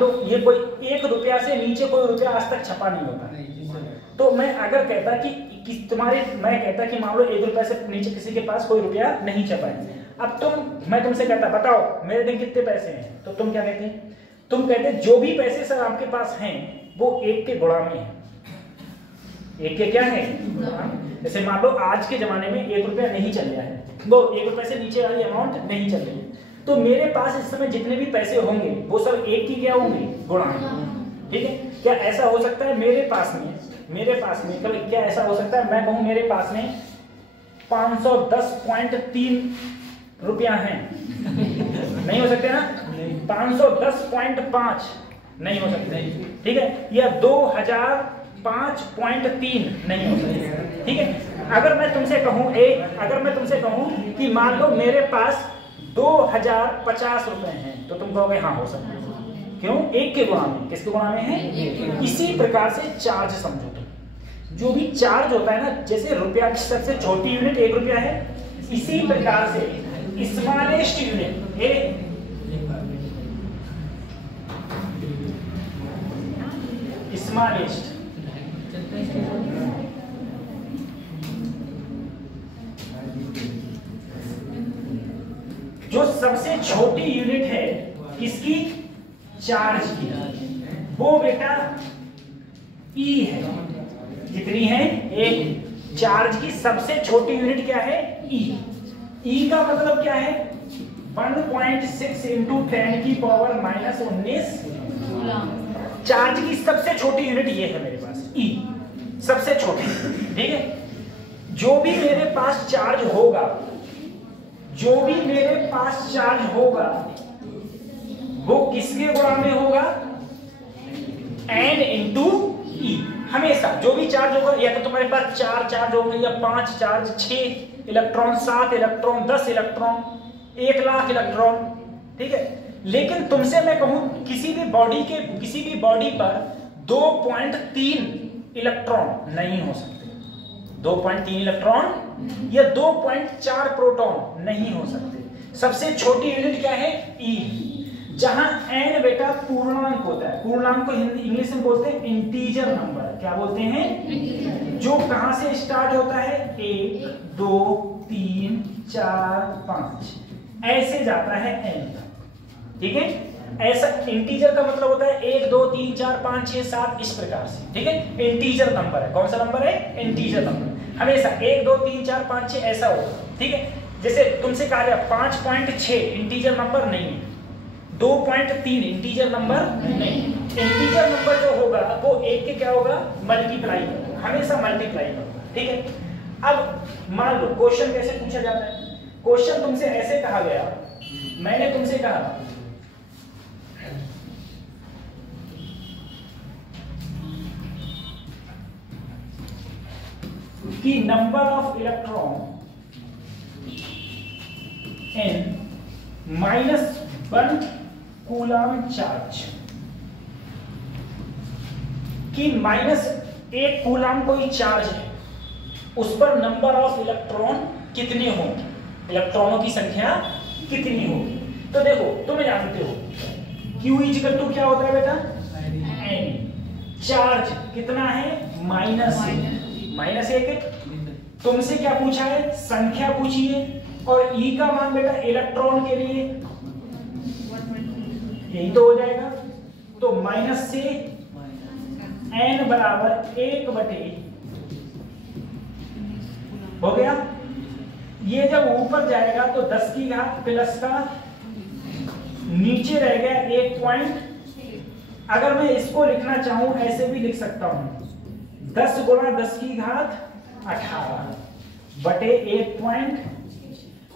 लो ये कोई 1 रुपया से नीचे कोई रुपया आज तक छपा नहीं होता। तो मैं अगर कहता कि मैं कहता कि मान लो 1 रुपया से नीचे किसी के पास कोई रुपया नहीं छपा है, मैं तुमसे कहता बताओ मेरे दिन कितने पैसे हैं, तो तुम क्या कहते? तुम कहते जो भी पैसे सर आपके पास हैं वो 1 के गुणा में है। 1 के क्या है? जैसे मान लो आज के जमाने में 1 रुपया नहीं चल रहा है, वो 1 रुपये से नीचे वाली अमाउंट नहीं चल रही है, तो मेरे पास इस समय जितने भी पैसे होंगे वो सब 1 की क्या होंगे? गुणा में। ठीक है, क्या ऐसा हो सकता है मेरे पास में क्या ऐसा हो सकता है मैं कहूँ मेरे पास में 510.3 रुपया है? नहीं हो सकते ना? 510.5 नहीं हो सकते, ठीक है, या 2005.3 नहीं हो सकते, ठीक है। अगर मैं तुमसे कहूँ कि मान लो मेरे पास 2050 रुपए हैं, तो तुम कहोगे हाँ हो सकता है। क्यों? 1 के गुणा में। किसके गुणा में है? इसी प्रकार से चार्ज समझो तुम, जो भी चार्ज होता है ना, जैसे रुपया की सबसे छोटी यूनिट 1 रुपया है, इसी प्रकार से स्मॉलेस्ट यूनिट स्मॉलेस्ट जो सबसे छोटी यूनिट है किसकी? चार्ज की, वो बेटा E है। कितनी है? 1। चार्ज की सबसे छोटी यूनिट क्या है? E। E का मतलब क्या है? 1.6 इंटू 10 की पावर -19 चार्ज की सबसे छोटी यूनिट ये है मेरे पास, E सबसे छोटी, ठीक है। जो भी मेरे पास चार्ज होगा वो किसके गुणा में होगा? N into E। हमेशा जो भी चार्ज होगा, या तो तुम्हारे पास 4 चार्ज होंगे, या 5 charge, 6 electron, 7 electron, 10 electron, 1 lakh electron, ठीक है। लेकिन तुमसे मैं कहूं किसी भी बॉडी पर 2.3 इलेक्ट्रॉन नहीं हो सकते, 2.3 इलेक्ट्रॉन या 2.4 प्रोटॉन नहीं हो सकते। सबसे छोटी यूनिट क्या है? E। जहां n बेटा पूर्णांक होता है, पूर्णांक को इंग्लिश में बोलते हैं इंटीजर नंबर। क्या बोलते हैं? जो कहां से स्टार्ट होता है? 1 2 3 4 5 ऐसे जाता है n, ठीक है। ऐसा इंटीजर का मतलब होता है 1 2 3 4 5 6 7 इस प्रकार से, ठीक है। इंटीजर नंबर है। कौन सा नंबर है? Integer number. हमेशा 1 2 3 4 5 6 ऐसा होगा, ठीक है। जैसे तुमसे कहा गया 5.6 इंटीजर नंबर नहीं है, 2.3 इंटीजर नंबर नहीं। इंटीजर नंबर जो होगा वो 1 के क्या होगा? मल्टीप्लाई होगा, हमेशा मल्टीप्लाई होगा, ठीक है। अब मान लो क्वेश्चन कैसे पूछा जाता है। क्वेश्चन तुमसे ऐसे कहा गया, मैंने तुमसे कहा कि number of electron in -1 coulomb charge कि -1 कूलम कोई चार्ज है, उस पर नंबर ऑफ इलेक्ट्रॉन कितने होंगे, इलेक्ट्रॉनों की संख्या कितनी होगी। तो देखो तुम जानते हो Q इक्वल टू क्या होता है बेटा? N। चार्ज कितना है? -1। तुमसे क्या पूछा है? संख्या पूछी है, और E का मान बेटा इलेक्ट्रॉन के लिए यही तो हो जाएगा। तो माइनस से n बराबर 1/, हो गया। ये जब ऊपर जाएगा तो 10 की घात प्लस का नीचे रह गया 1 पॉइंट। अगर मैं इसको लिखना चाहूं ऐसे भी लिख सकता हूं, 10 गुणा 10 की घात 18 बटे 1 पॉइंट,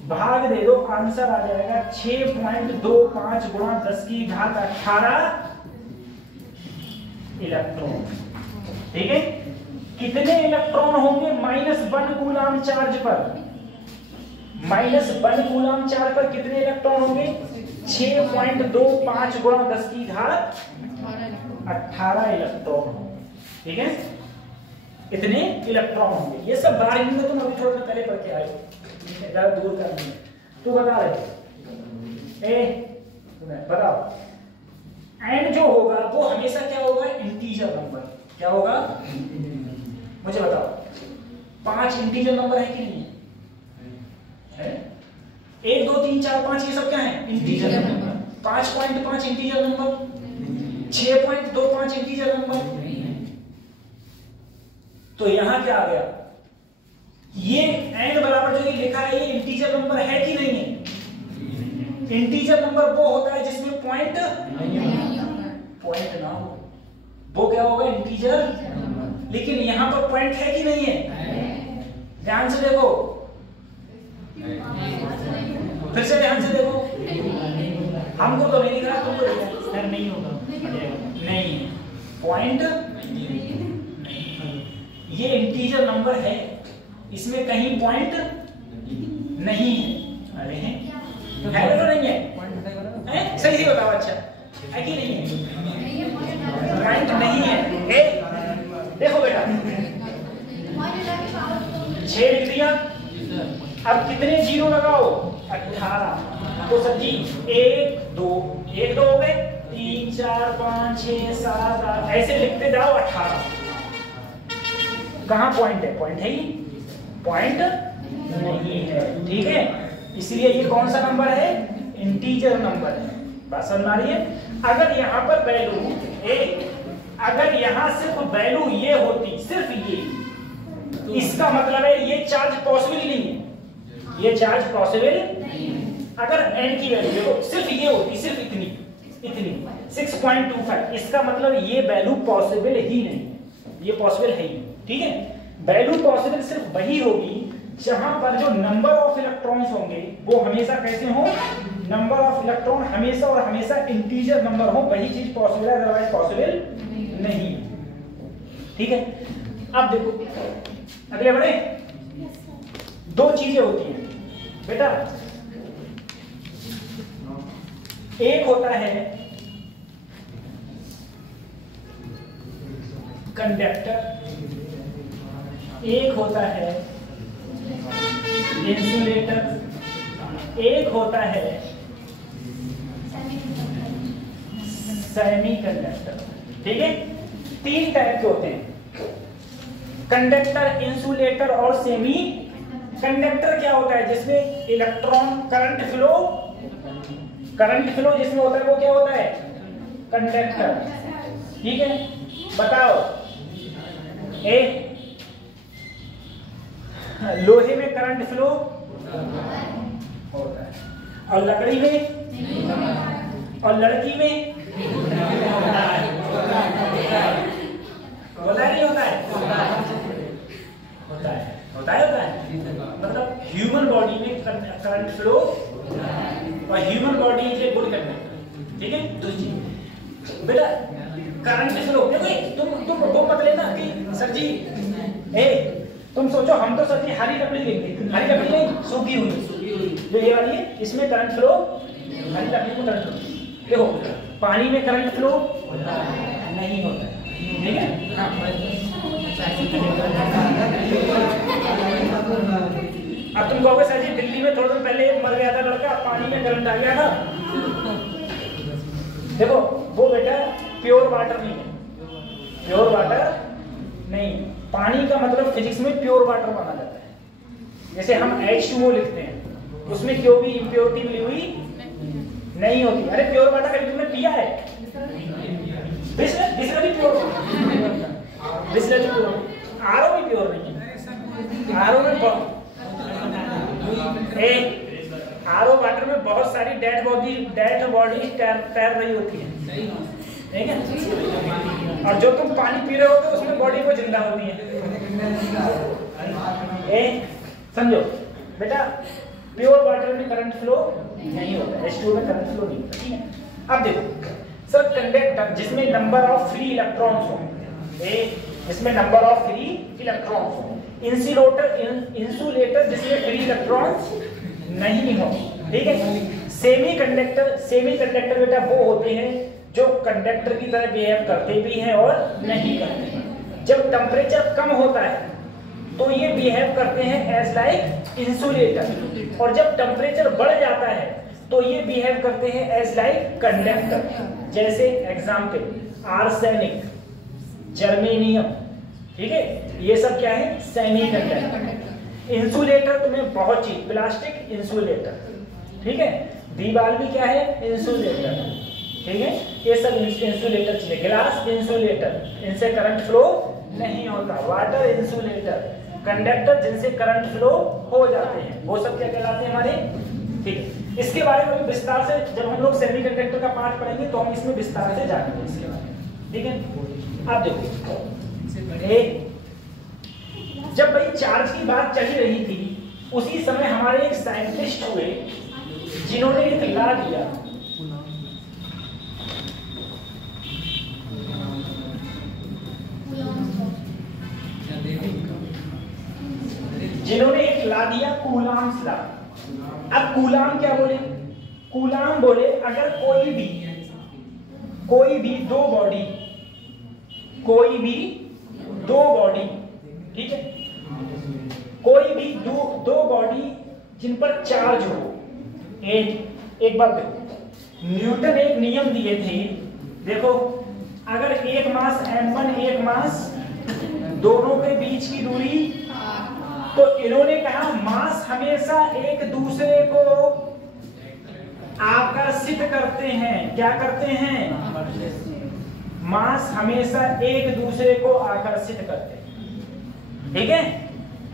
भाग दे दो, आंसर आ जाएगा 6.25 गुणा 10 की घात 18 इलेक्ट्रॉन, ठीक है। कितने इलेक्ट्रॉन होंगे -1 कूलम चार्ज पर? -1 कूलम चार्ज पर कितने इलेक्ट्रॉन होंगे? 6.25 गुणा 10 की घात 18 इलेक्ट्रॉन, ठीक है। इतने इलेक्ट्रॉन होंगे। ये सब बारहवीं में तुम अभी थोड़ा सा पहले पढ़ के आए हो, ज्यादा दूर का नहीं। तू बता रहे बताओ। एंड जो होगा वो हमेशा क्या होगा? Integer number. क्या होगा? मुझे बताओ, 5 इंटीजर नंबर है कि नहीं है? 1 2 3 4 5 ये सब क्या है? Integer number. 5.5 integer number, 6.25 integer number. तो यहां क्या आ गया? ये n बराबर जो ये लिखा है ये इंटीजर नंबर है कि नहीं है? इंटीजर नंबर वो होता है जिसमें पॉइंट ना हो, वो क्या होगा? इंटीजर। लेकिन यहां पर पॉइंट है कि नहीं है? ध्यान से देखो, फिर से ध्यान से देखो। हमको तो नहीं दिख रहा, तुमको दिख रहा है? सर नहीं होगा, नहीं, पॉइंट ये इंटीजर नंबर है, इसमें कहीं पॉइंट नहीं है। अरे है तो नहीं है? सही से बताओ। अच्छा है कि नहीं है? पॉइंट नहीं है। देखो बेटा 6 लिख दिया, अब कितने जीरो लगाओ? 18। तो सर जी 1 2 हो गए, 3 4 5 6 7 8 ऐसे लिखते जाओ 18। कहां पॉइंट है? पॉइंट है ही पॉइंट नहीं है। ठीक है, इसलिए ये कौन सा नंबर है? इंटीजर नंबर है। बात समझ आ रही है? अगर यहाँ पर वैल्यू अगर यहाँ सिर्फ वैल्यू ये होती, सिर्फ ये, इसका मतलब है ये चार्ज पॉसिबल नहीं है, ये चार्ज पॉसिबल नहीं। अगर n की वैल्यू देखो सिर्फ ये होती, सिर्फ इतनी 6.25, इसका मतलब ये वैल्यू पॉसिबल ही नहीं है, ये पॉसिबल है ही नहीं। ठीक है, वैल्यू पॉसिबल सिर्फ वही होगी जहां पर जो नंबर ऑफ इलेक्ट्रॉन्स होंगे वो हमेशा कैसे हो? नंबर ऑफ इलेक्ट्रॉन हमेशा और हमेशा इंटीजर नंबर हो, वही चीज पॉसिबल है, अदरवाइज पॉसिबल नहीं। ठीक है, अब देखो अगले बढ़े। 2 चीजें होती हैं बेटा, एक होता है कंडक्टर, एक होता है इंसुलेटर, एक होता है सेमीकंडक्टर। ठीक है, 3 टाइप के होते हैं, कंडक्टर, इंसुलेटर और सेमी कंडक्टर। क्या होता है? जिसमें इलेक्ट्रॉन करंट फ्लो जिसमें होता है वो क्या होता है? कंडक्टर। ठीक है, बताओ लोहे में करंट फ्लो होता है, और लकड़ी में और लड़की में होता है नहीं होता है? होता है। मतलब ह्यूमन बॉडी में करंट फ्लो, और human body is a good conductor. ठीक है, दूसरी बेटा करंट फ्लो देखो, तुम मत लेना कि सर जी तुम सोचो हम तो सर जी हरी लकड़ी लेंगे, हरी लकड़ी नहीं, सूखी हुई जो ये वाली है, इसमें करंट फ्लो, हरी लकड़ी में करंट फ्लो। देखो पानी में करंट फ्लो नहीं होता है। ठीक है, अब तुम कहोगे सर जी दिल्ली में थोड़े दिन पहले मर गया था लड़का, पानी में करंट आ गया था। देखो वो बेटा प्योर वाटर नहीं है, प्योर वाटर नहीं। पानी का मतलब फिजिक्स में प्योर वाटर माना जाता है। जैसे हम H2O लिखते हैं, उसमें क्यों भी इम्प्योरिटी मिली हुई नहीं होती। अरे प्योर वाटर कभी तुमने पिया है? Bisleri pure, Bisleri pure, RO भी प्योर नहीं है। आरओ में आरओ वाटर में बहुत सारी डेड बॉडी तैर रही होती है। ठीक है, और जो तुम पानी पी रहे होते हो उसमें बॉडी को जिंदा होती है। समझो बेटा, प्योर वाटर में करंट फ्लो नहीं होता, H2O में करंट फ्लो नहीं होता। ठीक है, अब देखो सर कंडक्टर जिसमें नंबर ऑफ फ्री इलेक्ट्रॉन्स हो, जिसमें नंबर ऑफ फ्री इलेक्ट्रॉन्स हो, इंसुलेटर जिसमें फ्री इलेक्ट्रॉन्स नहीं हो। ठीक है, सेमीकंडक्टर बेटा वो होते हैं जो कंडक्टर की तरह बिहेव करते भी हैं और नहीं करते। जब टेम्परेचर कम होता है तो ये बिहेव करते हैं एज लाइक इंसुलेटर, और जब टेम्परेचर बढ़ जाता है तो ये बिहेव करते हैं एज लाइक कंडक्टर। जैसे एग्जाम्पल आर्सेनिक, जर्मेनियम। ठीक है, ये सब क्या है? सेमीकंडक्टर। इंसुलेटर तुम्हें बहुत चीज, प्लास्टिक इंसुलेटर, ठीक है। दीवार भी क्या है, इंसुलेटर, ठीक है। ये सब इंसुलेटर चीजें, गिलास इंसुलेटर, इनसे करंट फ्लो नहीं होता। वाटर इंसुलेटर, कंडक्टर जिनसे करंट फ्लो हो जाते हैं, वो सब क्या कहलाते हैं हमारे, ठीक है। इसके बारे में विस्तार से जब हम लोग सेमीकंडक्टर का पार्ट पढ़ेंगे तो हम इसमें विस्तार से जानेंगे इसके बारे में, ठीक है। अब देखो, जब भाई चार्ज की बात चली रही थी, उसी समय हमारे एक साइंटिस्ट हुए जिन्होंने एक ला दिया, जिन्होंने एक ला दिया कूलाम्स ला। अब कूलाम क्या बोले, कूलाम बोले अगर कोई भी दो बॉडी, ठीक है, कोई भी दो बॉडी जिन पर चार्ज हो, एक बार देखो, न्यूटन एक नियम दिए थे, देखो अगर एक मास m1 एक मास, दोनों के बीच की दूरी, तो इन्होंने कहा मास हमेशा एक दूसरे को आकर्षित करते हैं। क्या करते हैं, मास हमेशा एक दूसरे को आकर्षित करते हैं, ठीक है।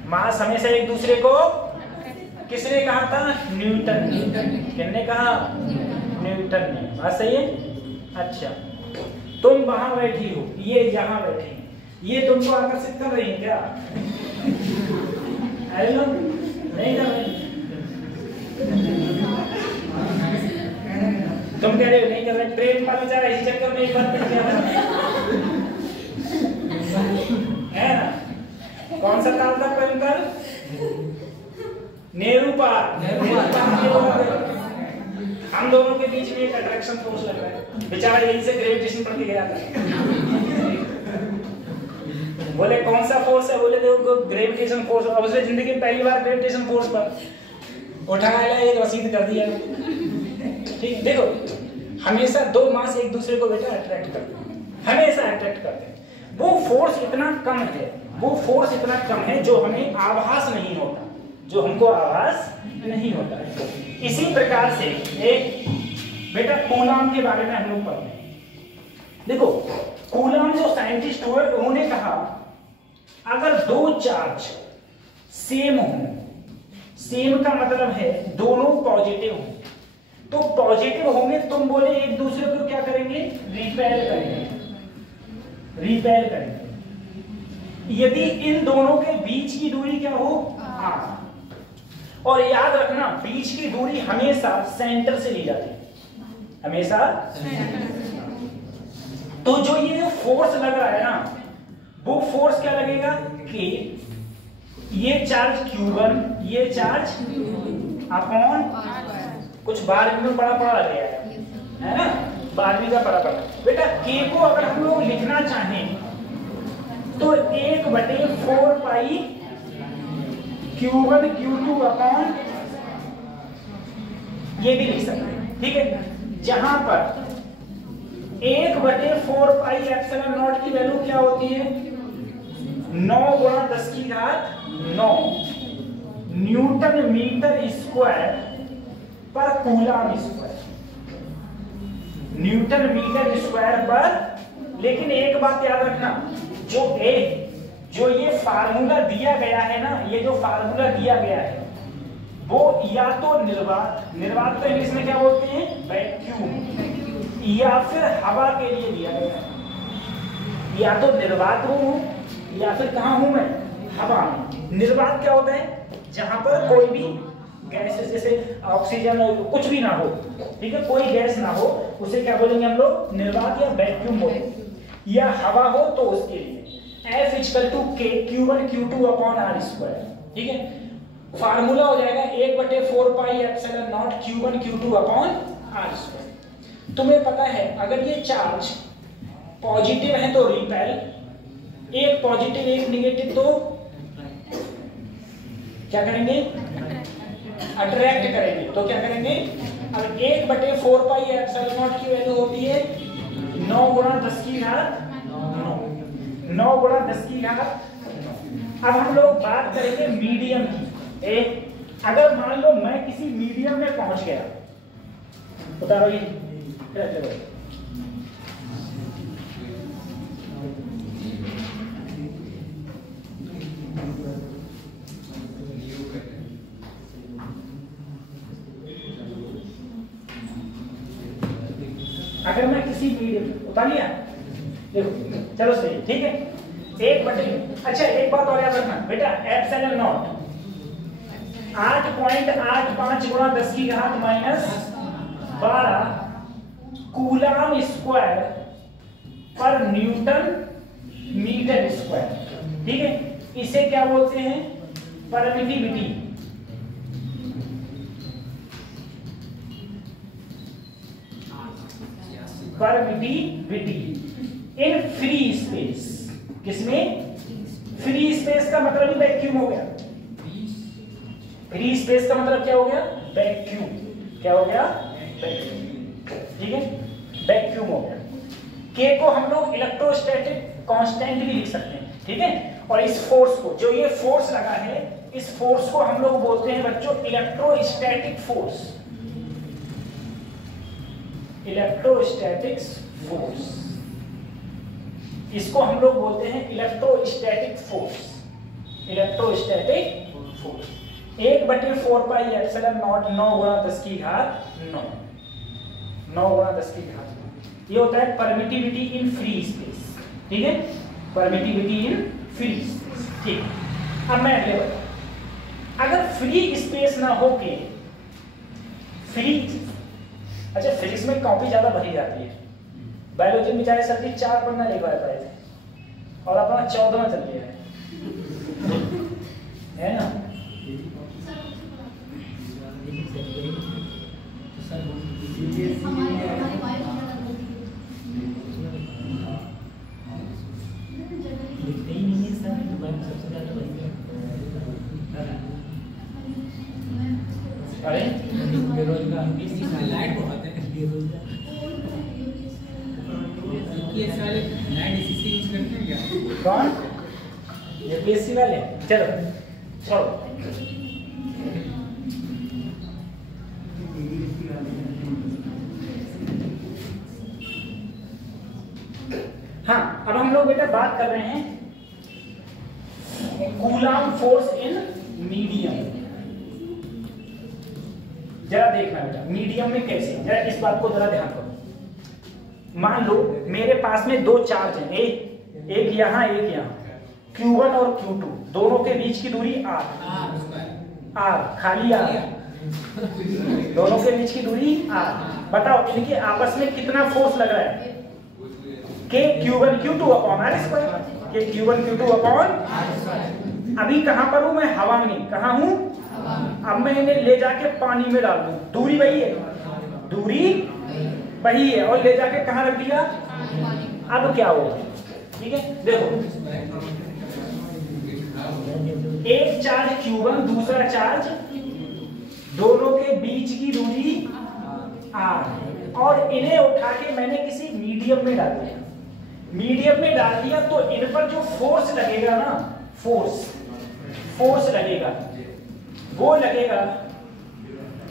मास हमेशा एक दूसरे को, किसने कहा था, न्यूटन ने। किसने कहा, न्यूटन ने। बात सही है। अच्छा, तुम वहां बैठी हो, ये यहां बैठी, ये तुमको आकर्षित कर रही है क्या, नहीं कर रही, तुम कह रहे हो नहीं कर रहे, प्रेम पाना चाह रहे, इस चक्कर में एक बार है ना। कौन सा काल था प्रेम काल, नेहरू पार। हम दोनों के बीच में एक अट्रैक्शन फोर्स लग रहा है, बेचारा यहीं से ग्रेविटेशन पढ़ के गया था। बोले कौन सा फोर्स है, बोले देखो ग्रेविटेशन फोर्स। अब उसने जिंदगी में पहली बार ग्रेविटेशन फोर्स पर उठाया, एक रसीद कर दिया, ठीक। देखो हमेशा दो मास एक दूसरे को बेटा अट्रैक्ट करते हैं, हमेशा अट्रैक्ट करते हैं। वो फोर्स इतना कम है, वो फोर्स इतना कम है जो हमें आभास नहीं होता, जो हमको आभास नहीं होता है। इसी प्रकार से एक बेटा कूलाम के बारे में हम लोग पढ़ते हैं। देखो कूलाम जो साइंटिस्ट हुए, उन्होंने कहा अगर दो चार्ज सेम हो, सेम का मतलब है दोनों पॉजिटिव हो, तो पॉजिटिव होंगे, तुम बोले एक दूसरे को क्या करेंगे, रिपेल करेंगे। यदि इन दोनों के बीच की दूरी क्या हो, r, और याद रखना बीच की दूरी हमेशा सेंटर से ली जाती है, हमेशा। तो जो ये फोर्स लग रहा है ना, वो फोर्स क्या लगेगा कि ये चार्ज Q1, ये चार्ज अपॉन, कुछ बारहवीं में पढ़ा गया है ना, 12वीं का पढ़ा बेटा। K को अगर हम लोग लिखना चाहें तो 1/4 पाई Q1 Q2 अपॉन, ये भी लिख सकते हैं, ठीक है। जहां पर 1/4 पाई एप्सिलॉन नॉट की वैल्यू क्या होती है, 9 × 10⁹ न्यूटन मीटर स्क्वायर पर coulomb square, newton metre square पर। लेकिन एक बात याद रखना, जो ये फार्मूला दिया गया है ना, ये जो फार्मूला दिया गया है वो या तो निर्वात तो इंग्लिश में क्या बोलते हैं, वैक्यूम, या फिर हवा के लिए दिया गया है। या तो निर्वात हूं या फिर कहां हूं मैं, हवा में। निर्वात क्या होता है, जहां पर कोई भी गैस, जैसे ऑक्सीजन और कुछ भी ना हो, ठीक है, कोई गैस ना हो, उसे क्या बोलेंगे हम लोग, निर्वात या वैक्यूम बोलेंगे। या हवा हो तो उसके लिए F = Q1 Q2 upon r², ठीक है। फार्मूला हो जाएगा 1/4 pi epsilon not Q1 Q2 upon r²। तुम्हें पता है अगर ये चार्ज पॉजिटिव है तो रिपेल, एक पॉजिटिव एक निगेटिव तो क्या करेंगे, अट्रैक्ट करेंगे। तो क्या करेंगे, अब 1/4 पाई एप्सिलॉन नॉट की वैल्यू होती है 9 × 10⁹ 9 × 10⁹। अब हम लोग बात करेंगे मीडियम की। अगर मान लो मैं किसी मीडियम में पहुंच गया, उतारो ये, चलो अगर मैं किसी मीडियम उतार लिया, देखो चलो सही, ठीक है। एक बटे, अच्छा एक बात और याद रखना बेटा, एप्सिलॉन नॉट 8.85 गुणा 10 की घात माइनस 12 कूलम स्क्वायर पर न्यूटन मीटर स्क्वायर, ठीक है। इसे क्या बोलते हैं? Permittivity. Permittivity in free space. किसमें? फ्री स्पेस का मतलब ही वैक्यूम हो गया। फ्री स्पेस का मतलब क्या हो गया? वैक्यूम। क्या हो गया? वैक्यूम, ठीक है, वैक्यूम हो गया। के को हम लोग इलेक्ट्रोस्टैटिक कांस्टेंट भी लिख सकते हैं, ठीक है। और इस फोर्स को, जो ये फोर्स लगा है, इस फोर्स को हम लोग बोलते हैं बच्चों इलेक्ट्रोस्टैटिक फोर्स। इलेक्ट्रोस्टैटिक फोर्स, इसको हम लोग बोलते हैं electrostatic force. Electrostatic force 1/4 pi epsilon not 9 गुणा 10 की घात 9, 9 गुणा 10 की घात 9। ये होता है परमिटिविटी इन फ्री स्पेस, ठीक है, परमिटिविटी इन फ्री स्पेस, ठीक। अब मैं अगले बताऊं, अगर फ्री स्पेस ना हो के फ्री, अच्छा फिजिक्स में कॉपी ज्यादा भरी जाती है, बायोलॉजी में बेचारे सर जी 4 पन्ना लिखवा पाए थे और अपना 14वां चल गया है ना। अरे लाइट बहुत है, ये सारे लाइट इसी यूज करते हैं क्या? कौन? ये पीएससी वाले। चलो छोड़ो, हाँ अब हम लोग बेटा बात कर रहे हैं कूलम फोर्स इन मीडियम। जरा देखना बेटा मीडियम में कैसे, जरा इस बात को जरा ध्यान करो। मान लो मेरे पास में 2 चार्ज हैं, एक यहाँ एक यहाँ, Q1 और Q2, दोनों के बीच की दूरी R, खाली R, दोनों के बीच की दूरी R। बताओ इनके आपस में कितना फोर्स लग रहा है? के Q1 Q2 upon R square, के Q1 Q2 अपॉन। अभी कहां पर हूं मैं? हवा में। कहां हूं? अब मैं इन्हें ले जाके पानी में डाल दूं, दूरी वही है, दूरी वही है, और ले जाके कहां रख दिया? अब क्या होगा? ठीक है देखो, एक चार्ज Q1, दूसरा चार्ज, दोनों के बीच की दूरी R, और इन्हें उठा के मैंने किसी मीडियम में डाल दिया। मीडियम में डाल दिया तो इन पर जो फोर्स लगेगा ना, फोर्स लगेगा, वो लगेगा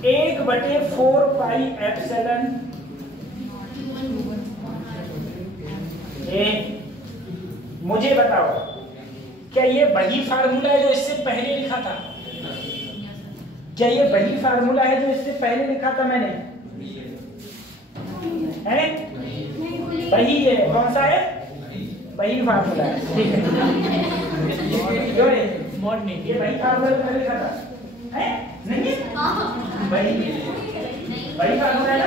1/4 पाई एप्सिलॉन ए। मुझे बताओ क्या ये वही फार्मूला है जो इससे पहले लिखा था? क्या ये वही फार्मूला है जो इससे पहले लिखा था मैंने? है? वही है। कौन सा है? वही फार्मूला है, ठीक है। क्यों है? ये वही फार्मूला मैंने लिखा था, है? नहीं वही फार्मूला है ना?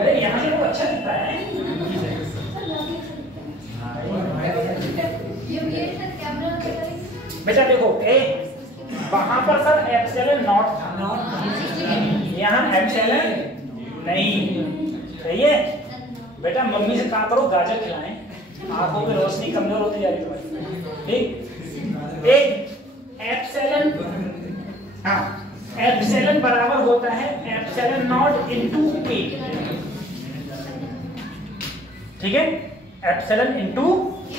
अरे यहाँ से वो अच्छा दिखता है। बेटा देखो वहां पर सर एप्सिलॉन नॉट था, यहाँ एप्सिलॉन नहीं। सही है बेटा, मम्मी से कहा करो गाजर खिलाएं, आंखों की रोशनी कमजोर होती जा रही तुम्हारी, ठीक। एक एप्सिलॉन, हाँ एप्सिलॉन बराबर होता है एप्सिलॉन नॉट इनटू के, ठीक है, एप्सिलॉन इनटू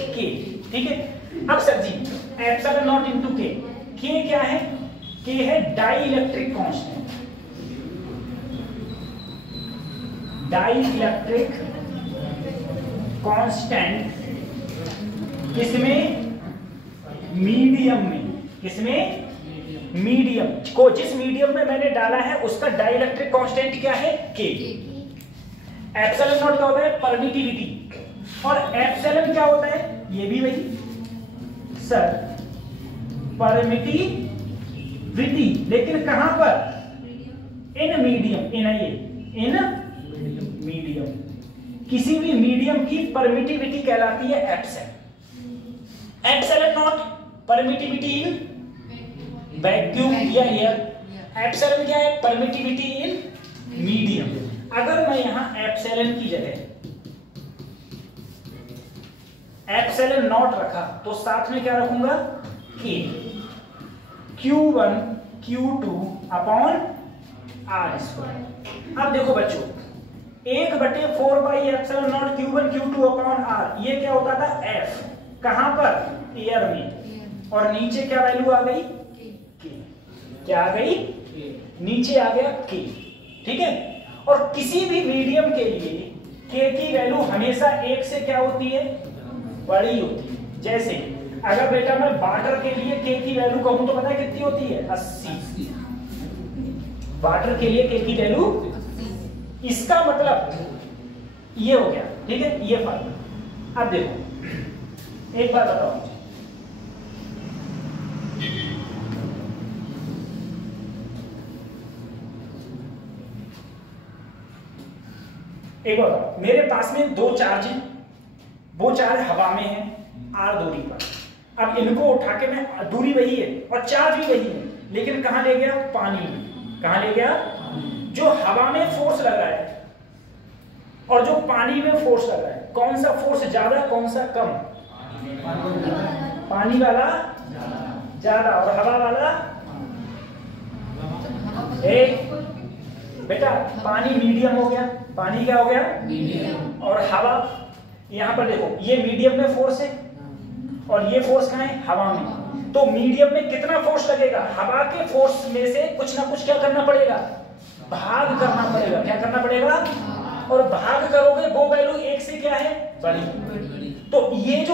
के। ठीक है। अब sir ji epsilon not into K, K क्या है? के है dielectric constant, dielectric constant किसमें? मीडियम में। किसमें? मीडियम को, जिस मीडियम में मैंने डाला है उसका डाई इलेक्ट्रिक कांस्टेंट क्या है? के। एप्सिलॉन नॉट क्या होता है? परमिटिविटी। और एप्सिलॉन क्या होता है? ये भी वही सर, परमिटिविटी, लेकिन कहां पर? In medium, in medium. किसी भी मीडियम की परमिटिविटी कहलाती है epsilon. Epsilon not permittivity in vacuum या एयर। एप्सिलॉन क्या है? Permittivity in medium. अगर मैं यहां एप्सिलॉन की जगह एप्सिलॉन नॉट रखा तो साथ में क्या रखूंगा? के। Q1 Q2 upon are square. अब देखो बच्चों, 1/4 not Q1 Q2 upon are, ये क्या होता था? F। कहां पर? एयर में। और नीचे क्या वैल्यू आ गई? K। क्या आ गई? नीचे आ गया K। ठीक है। और किसी भी मीडियम के लिए K की वैल्यू हमेशा 1 से क्या होती है? बड़ी होती है। जैसे अगर बेटा मैं वाटर के लिए के की वैल्यू कहूं तो पता है कितनी होती है? 80। वाटर के लिए के की वैल्यू, इसका मतलब ये हो गया। ठीक है, ये फार्मूला। अब देखो एक बात बताओ मुझे, एक बार बताओ, मेरे पास में दो चार्ज हैं, वो चार्ज हवा में है आर दूरी पर। अब इनको उठा के मैं, दूरी वही है और चार्ज भी वही है, लेकिन कहां ले गया? पानी में। कहां ले गया? जो हवा में फोर्स लग रहा है और जो पानी में फोर्स लग रहा है, कौन सा फोर्स ज्यादा, कौन सा कम? पानी वाला ज्यादा और हवा वाला एक। बेटा पानी मीडियम हो गया, पानी क्या हो गया? मीडियम। और हवा, यहां पर देखो ये मीडियम में फोर्स है और ये फोर्स कहां है? हवा में। तो मीडियम में कितना फोर्स लगेगा? हवा के फोर्स में से कुछ ना कुछ क्या करना पड़ेगा? भाग करना पड़ेगा। क्या करना पड़ेगा? और भाग करोगे वो वैल्यू 1 से क्या है? बड़ी। तो ये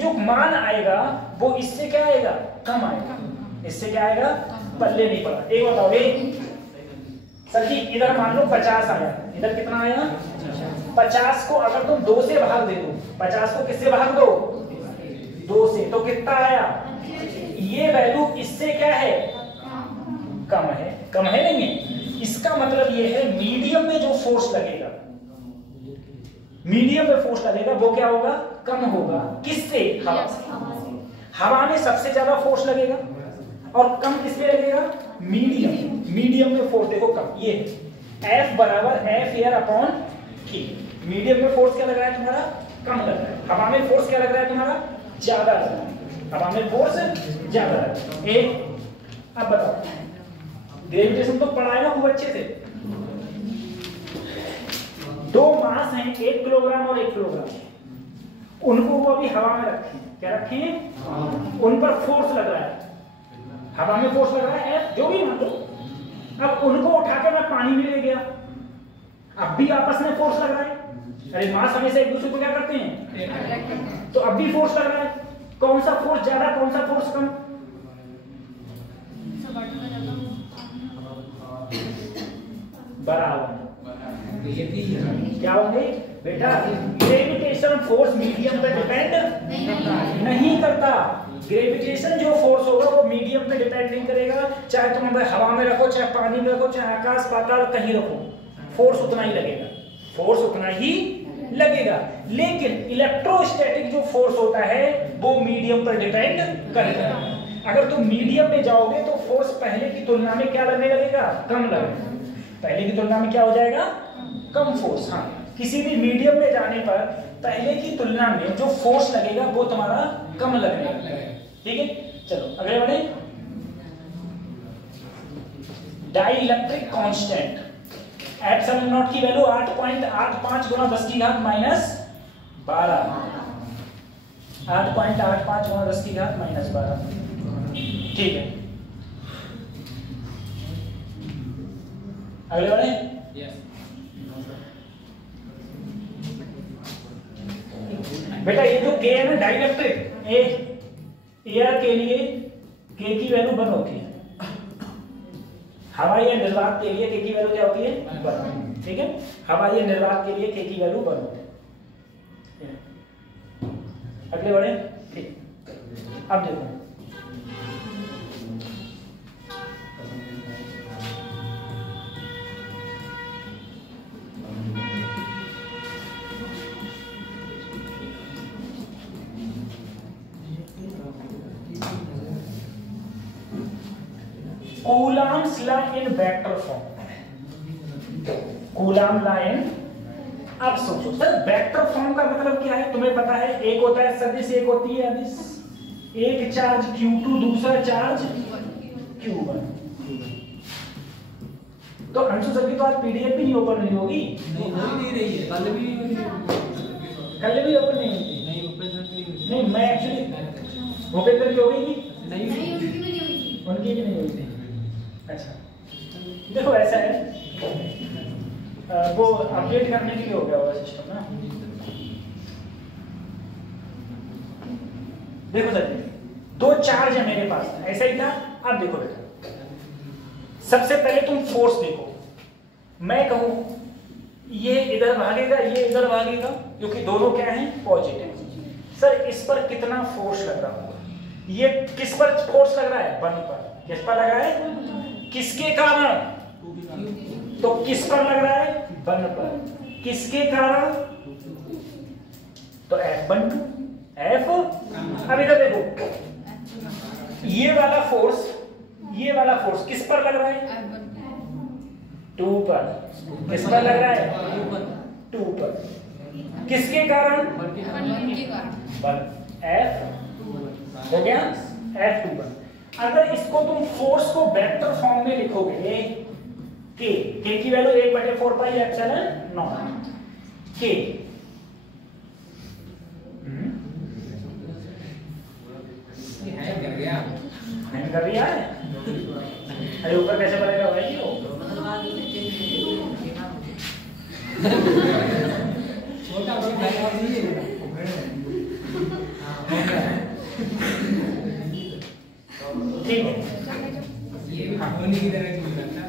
जो मान आएगा वो इससे क्या आएगा? कम आएगा। इससे क्या आएगा? पल्ले नहीं पड़ा। एक बताओ, एक सर जी इधर मान लो 50 आया, इधर कितना आया? 50 को अगर तुम 2 से भाग दे दो, 50 को किससे भाग दो? 2 से, तो कितना आया? ये वैल्यू इससे क्या है? कम है। कम है नहीं है? इसका मतलब ये है मीडियम में जो फोर्स लगेगा, मीडियम में फोर्स लगेगा वो क्या होगा? कम होगा। किससे? हवा से। हवा में सबसे ज्यादा फोर्स लगेगा और कम किससे लगेगा? मीडियम। मीडियम में फोर्स देखो कम, ये F बराबर F air upon K। Medium में फोर्स क्या लग रहा है तुम्हारा? कम लग रहा है। हवा में फोर्स क्या लग रहा है तुम्हारा? ज्यादा लग रहा है। हवा में फोर्स ज्यादा लग रहा है। एक अब बताओ, ग्रेविटेशन तो पढ़ा है ना खूब अच्छे से। दो मास हैं, 1 किलोग्राम और 1 किलोग्राम, उनको वो अभी हवा में रखे हैं। क्या रखे हैं? उन पर फोर्स लग रहा है, हवा में फोर्स लग रहा है F, जो भी मतलब। अब उनको उठा के मैं पानी में ले गया, अब भी आपस में फोर्स लग रहा है। अरे मास हमेशा एक दूसरे को क्या करते हैं? तो अब भी फोर्स लग रहा है। कौन सा फोर्स ज्यादा, कौन सा फोर्स कम? बराबर। क्या होंगे बेटा? ग्रेविटेशन फोर्स मीडियम पे डिपेंड नहीं करता। ग्रेविटेशन जो फोर्स होगा वो मीडियम पे डिपेंड नहीं करेगा। चाहे तुम हवा में रखो, चाहे पानी में रखो, चाहे आकाश पाताल कहीं रखो, फोर्स उतना ही लगेगा। फोर्स उतना ही लगेगा। लेकिन इलेक्ट्रोस्टैटिक जो फोर्स होता है वो मीडियम पर डिपेंड करेगा। अगर तुम मीडियम में जाओगे तो फोर्स पहले की तुलना में क्या लगने लगेगा? कम लगेगा। पहले की तुलना में क्या हो जाएगा? कम फोर्स। हाँ, किसी भी मीडियम में जाने पर पहले की तुलना में जो फोर्स लगेगा वो तुम्हारा कम लगेगा। ठीक है, चलो अगले बढ़े। Dielectric constant epsilon not की वैल्यू 8.85 × 10⁻⁻12। 8.85 गुणा 10 की घात -12। ठीक है, अगले वाले। यस बेटा ये जो के है ना डाइलेक्ट्रिक, एयर के लिए के की वैल्यू 1 होती है, हवाई या निर्वात के लिए के की वैल्यू क्या होती है 1। ठीक है, हवाई या निर्वात के लिए के की वैल्यू 1 होती है। अगले बढ़े। ठीक, अब देखो Coulomb's law in vector form. Coulomb law in, अब सोचो सर वेक्टर फॉर्म का मतलब क्या है, तुम्हें पता है एक होता है सदिश, एक होती है अदिश। एक चार्ज Q2, दूसरा चार्ज Q1। तो अंशु सर की तो आज पीडीएफ भी नहीं ओपन नहीं होगी, नहीं हो ही नहीं रही है, कल भी नहीं हो रही है, कल भी ओपन नहीं होगी। नहीं ओपन नहीं नहीं मैं एक्चुअली भूपेंद्र की हो गई थी, नहीं उनकी भी नहीं हुई थी। अच्छा देखो ऐसा है, वो अपडेट करने के लिए हो गया होगा सिस्टम ना। देखो सर दो चार्ज है मेरे पास, ऐसा ही था। अब देखो बेटा, सबसे पहले तुम फोर्स देखो, मैं कहूं ये इधर भागेगा, ये इधर भागेगा, क्योंकि दोनों क्या हैं पॉजिटिव। सर इस पर कितना फोर्स लग रहा होगा, ये किस पर फोर्स लग रहा है 1 पर, किस पर लग रहा है, किसके कारण, तो किस पर लग रहा है 1 पर, किसके कारण, तो F12 F। अब इधर देखो ये वाला फोर्स किस पर लग रहा है 2 पर, किस पर लग रहा है 2 पर, किसके कारण 1 F हो गया F21। अगर इसको तुम फोर्स को वेक्टर फॉर्म में लिखोगे के की वैल्यू 1/4 पाई एप्सिलॉन नॉट के। हैंग कर गया, हैंग कर दिया है। अरे ऊपर कैसे बनेगा भाई वो, छोटा बड़ा भाई और नहीं है। ठीक है, ये भी होने की तरह चल रहा था।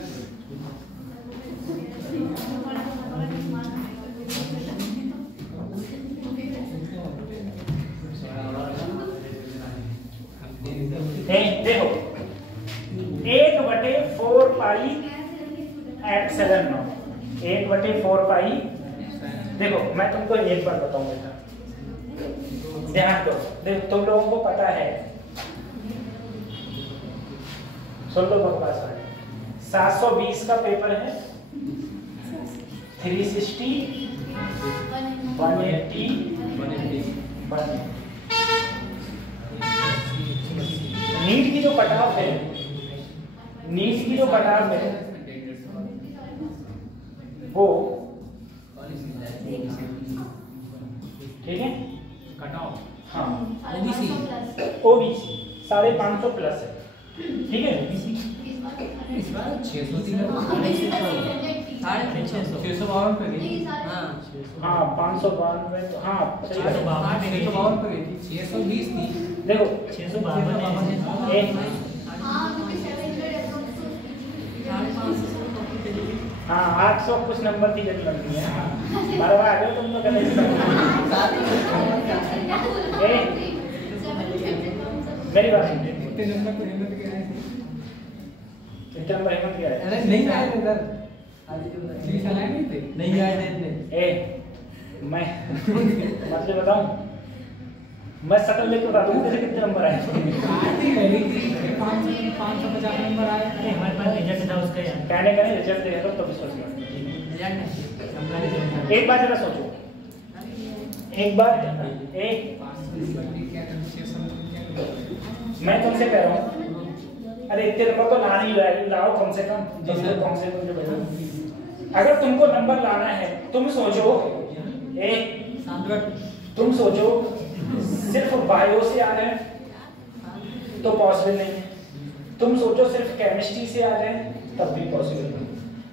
देखो 1/4 पाई एप्सिलॉन नॉट, 1/4 पाई। देखो मैं तुमको एक बार बताऊं बेटा, ध्यान दो, देखो तुम लोगों को पता है, सुन लो बकवास है, 720 का पेपर है, 360 180 नीट की जो कटाव है, नीट की जो कटाव है वो ठीक है, कटाओ हाँ ओबीसी 550 प्लस है, ठीक है। इस बार 603 652 पे गई। हाँ 592 तो हाँ 652 पे गई थी, 620 थी। देखो 652 एक हाँ 800 कुछ नंबर की जरूरत लगती है, बर्बाद आ गए तुम तो गलत। मेरी बात सुन, इतने नंबर पे हिम्मत के आए थे, इतना नंबर हिम्मत क्या है, अरे नहीं आए थे सर, तीस आए नहीं थे, नहीं आए थे इतने। मैं मतलब बताऊं, मैं सकल लेके बता दूं कैसे कितने नंबर आए। आती गई थी 550 नंबर आए। हमारे पास रिजल्ट था उसका यार, कहने का नहीं, रिजल्ट देखा तो विश्वास कर। एक बार जरा सोचो, एक बार मैं तुमसे कह रहा हूँ, अरे इतने नंबर तो लाना ही लाओ कम से कम, कम से कम। अगर तुमको नंबर लाना है, तुम सोचो तुम सोचो सिर्फ बायो से आ रहे हैं तो पॉसिबल नहीं है, तुम सोचो सिर्फ केमिस्ट्री से आ रहे हैं तब भी पॉसिबल नहीं,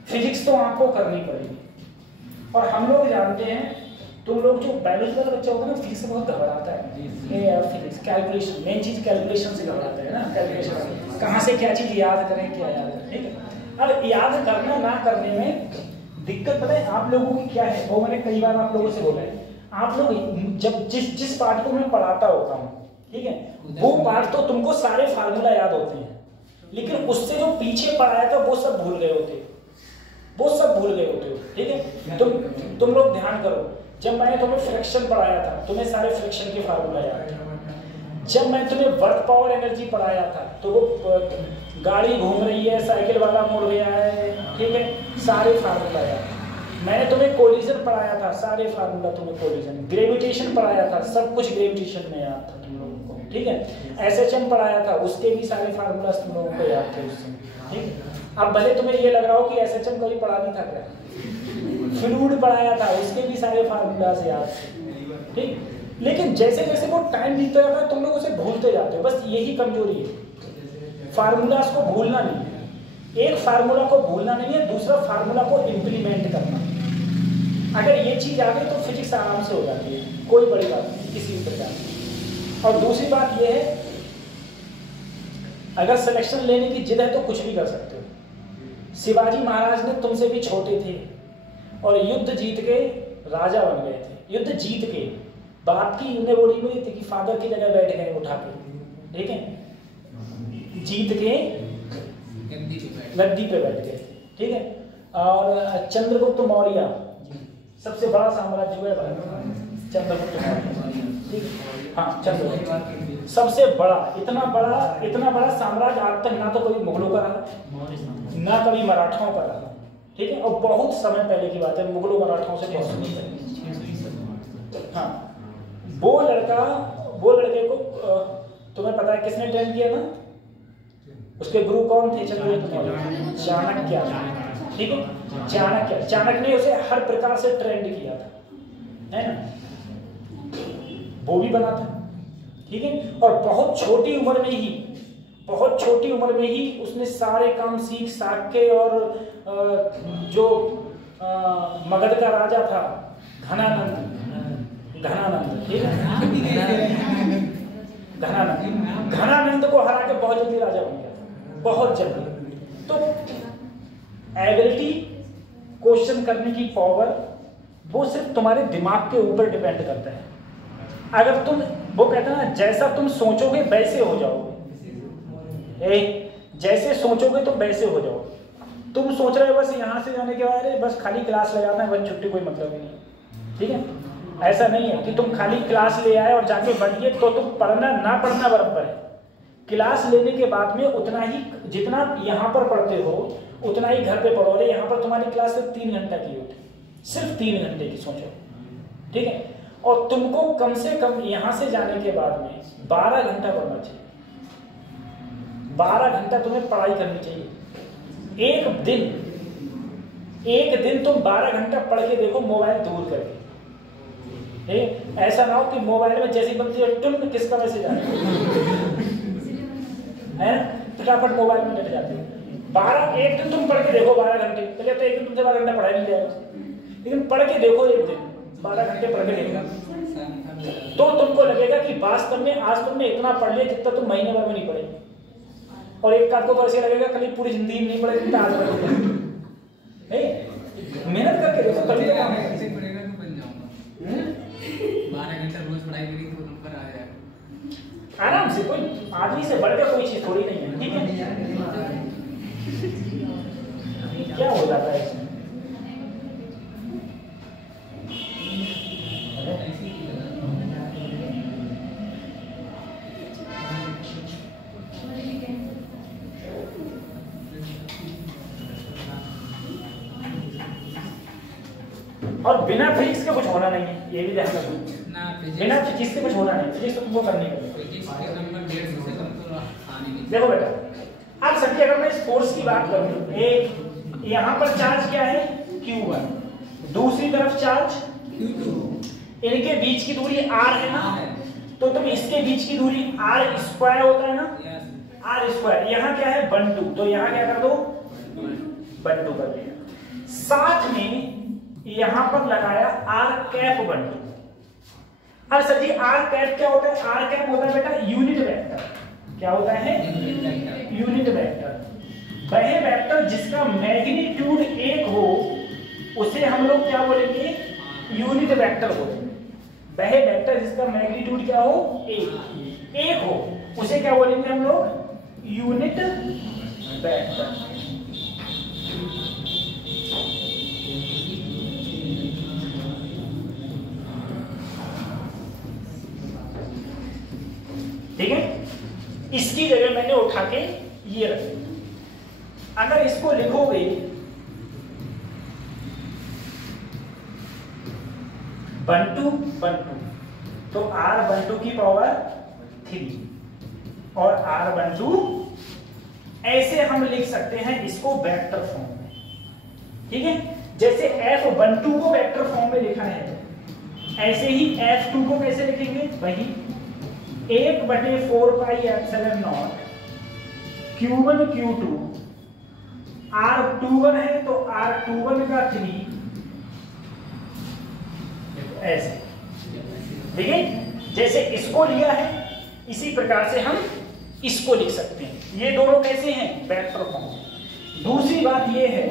फिजिक्स तो आपको करनी पड़ेगी। और हम लोग जानते हैं, तुम लोग जो बायोलॉजी वाला बच्चा होगा ना फिजिक्स से बहुत घबराता है, ये यार फिजिक्स कैलकुलेशन, मेन चीज कैलकुलेशन से घबराता है ना, कैलकुलेशन कहाँ से क्या चीज याद करें, क्या याद करें, ठीक है। अब याद करना ना करने में दिक्कत पता है आप लोगों की क्या है, वो मैंने कई बार आप लोगों से बोला है, आप लोग जब जिस पार्ट को मैं पढ़ाता होता हूँ, ठीक है, वो पार्ट तो तुमको सारे फार्मूला याद होते हैं, लेकिन उससे जो पीछे पढ़ाया था वो सब भूल गए होते हो, वो सब भूल गए होते हो, ठीक है। तुम लोग ध्यान करो, जब मैंने तुम्हें फ्रैक्शन पढ़ाया था तुम्हें सारे फ्रैक्शन के फार्मूला याद थे, जब मैं तुम्हें वर्क पावर एनर्जी पढ़ाया था तो वो गाड़ी घूम रही है, साइकिल वाला मुड़ गया है, ठीक है, सारे फार्मूला याद। मैंने तुम्हें कोलिजन पढ़ाया था, सारे फार्मूला तुम्हें कोलिजन, ग्रेविटेशन पढ़ाया था, सब कुछ ग्रेविटेशन में याद था तुम लोगों को, ठीक है। एसएचएम पढ़ाया था, उसके भी सारे फार्मूला तुम लोगों को याद थे उससे, ठीक है। अब भले तुम्हें ये लग रहा हो कि एसएचएम कभी पढ़ा नहीं था क्या, फ्लूइड पढ़ाया था, उसके भी सारे फार्मूला याद थे, ठीक। लेकिन जैसे जैसे वो टाइम बीतता जाता है तुम लोग उसे भूलते जाते हो, बस यही कमजोरी है, फार्मूलास को भूलना नहीं है, एक फार्मूला को भूलना नहीं है, दूसरा फार्मूला को इम्प्लीमेंट करना। अगर ये चीज आ गई तो फिजिक्स आराम से हो जाती है, कोई बड़ी बात नहीं किसी भी प्रकार की। और दूसरी बात ये है, अगर सिलेक्शन लेने की जिद है तो कुछ भी कर सकते हो। शिवाजी महाराज ने तुमसे भी छोटे थे और युद्ध जीत के राजा बन गए थे, युद्ध जीत के, बाप की उन्हें बोली मिली थी कि फादर की जगह बैठ गए उठा के, ठीक है, जीत के गद्दी पे बैठ गए, ठीक है। और चंद्रगुप्त मौर्य सबसे बड़ा साम्राज्य हुआ है चंद्रगुप्त मौर्य, ठीक, हाँ चंद्रगुप्त सबसे बड़ा, इतना बड़ा साम्राज्य आज तक ना तो कभी मुगलों का रहा ना कभी मराठाओं का रहा, ठीक है। और बहुत समय पहले की बात है, मुगलों मराठाओं से बहुत समय पहले। हाँ, वो लड़के को तुम्हें पता है किसने ट्रेन किया ना, उसके गुरु कौन थे, चंद्रगुप्त मौर्य, चाणक्य, ठीक है, चाणक्य ने उसे हर प्रकार से ट्रेंड किया था, है ना, वो भी बना था, ठीक है। और बहुत छोटी उम्र में ही उसने सारे काम सीख साख के, और जो मगध का राजा था घनानंद, ठीक है, घनानंद को हरा के बहुत जल्दी राजा बन गया, बहुत जल्दी। तो एबिलिटी, क्वेश्चन करने की पावर, वो सिर्फ तुम्हारे दिमाग के ऊपर डिपेंड करता है। अगर तुम, वो कहते हैं ना, जैसा तुम सोचोगे वैसे हो जाओगे, जैसे सोचोगे तो वैसे हो जाओगे। तुम सोच रहे हो बस यहाँ से जाने के बाद बस खाली क्लास लगाना है, बस छुट्टी, कोई मतलब ही नहीं, ठीक है। ऐसा नहीं है कि तुम खाली क्लास ले आए और जाके बैठिए तो तुम पढ़ना ना पढ़ना बराबर है। क्लास लेने के बाद में उतना ही, जितना यहाँ पर पढ़ते हो उतना ही घर पे पढ़ो। यहाँ पर तुम्हारी क्लास सिर्फ 3 घंटा की होती, सिर्फ 3 घंटे की, सोचो, ठीक है। और तुमको कम से कम यहाँ से जाने के बाद में 12 घंटा पढ़ना चाहिए, 12 घंटा तुम्हें पढ़ाई करनी चाहिए। एक दिन तुम 12 घंटा पढ़ के देखो, मोबाइल दूर करके। ऐसा ना हो कि मोबाइल में जैसी बनती है तुम किसका मैसेज आ है, फटाफट मोबाइल में लग जाते हो। 12 एक दिन तुम पढ़ के देखो 12 घंटे, चलिए तो एक दिन तुमसे 12 घंटा पढ़ाई नहीं जाएगा, लेकिन पढ़ के देखो एक दिन 12 घंटे पढ़ के देखो, तो तुमको लगेगा कि वास्तव में आज तुमने इतना पढ़ लिया जितना तुम महीने भर में नहीं पढ़े। और एक काट को तो ऐसे लगेगा कल पूरी जिंदगी में नहीं पढ़े जितना आज पढ़े। मेहनत करके देखो तभी तो काम है। 12 घंटा रोज पढ़ाई करी तो नंबर आ जाएगा आराम से, कोई आदमी से बढ़कर कोई चीज थोड़ी नहीं है, ठीक है। क्या हो जाता है इसमें, और बिना फिजिक्स के कुछ होना नहीं है, ये भी ध्यान रखो। बिना फिजिक्स के कुछ होना नहीं, फिजिक्स तो तुमको करनी पड़ेगी। देखो बेटा, आप सबकी अगर मैं इस फोर्स की बात करूं, एक यहाँ पर चार्ज क्या है Q1, दूसरी तरफ चार्ज इनके बीच की दूरी r है ना, तो तुम इसके बीच की दूरी r स्क्वायर होता है ना, r स्क्वायर। यहाँ क्या है 1 2, तो यहाँ क्या कर दो 1 2 कर दिया। साथ में यहाँ पर लगाया r कैप 1 2। अब सर जी r कैप क्या होता है? r कैप होता है बेटा यूनिट वेक्टर। क्या होता है? Unit vector. वह वेक्टर जिसका मैग्नीट्यूड 1 हो उसे हम लोग क्या बोलेंगे? यूनिट वेक्टर बोलेंगे। वह वेक्टर जिसका मैग्नीट्यूड क्या हो? 1 हो, उसे क्या बोलेंगे हम लोग? Unit vector. ठीक है, इसकी जगह मैंने उठा के ये रख दिया। अगर इसको लिखोगे 1 2 1 2, तो r12 की पावर 3 और r12 ऐसे हम लिख सकते हैं इसको वेक्टर फॉर्म में। ठीक है, जैसे f12 को वेक्टर फॉर्म में लिखा है, ऐसे ही f2 को कैसे लिखेंगे? वही 1/4 pi epsilon not q1 q2, r21 है तो r21 का 3 ऐसे। ठीक है, जैसे इसको लिया है इसी प्रकार से हम इसको लिख सकते हैं। ये दोनों कैसे हैं? Vector form. दूसरी बात ये है,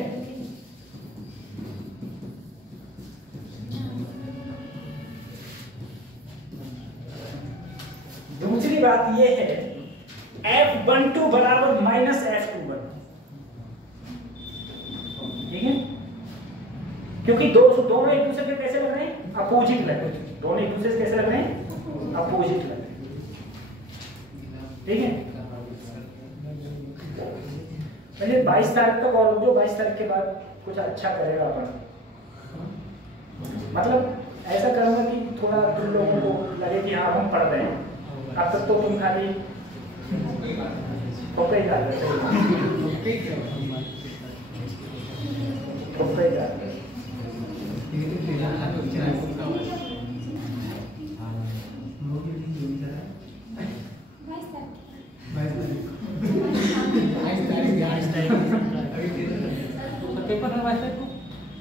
f12 बराबर माइनस f21। ठीक है, क्योंकि दोनों एक दूसरे के कैसे लग रहे हैं? अपोजिट लग रहे हैं। दोनों एक दूसरे से कैसे लग रहे हैं? अपोजिट लग रहे हैं। ठीक है, पहले 22 तारीख तक और जो 22 तारीख के बाद कुछ अच्छा करेगा अपन। मतलब ऐसा करूंगा कि थोड़ा तुम लोगों को लगे कि हाँ हम पढ़ रहे हैं। अब तक तो तुम खाली ठोके जा रहे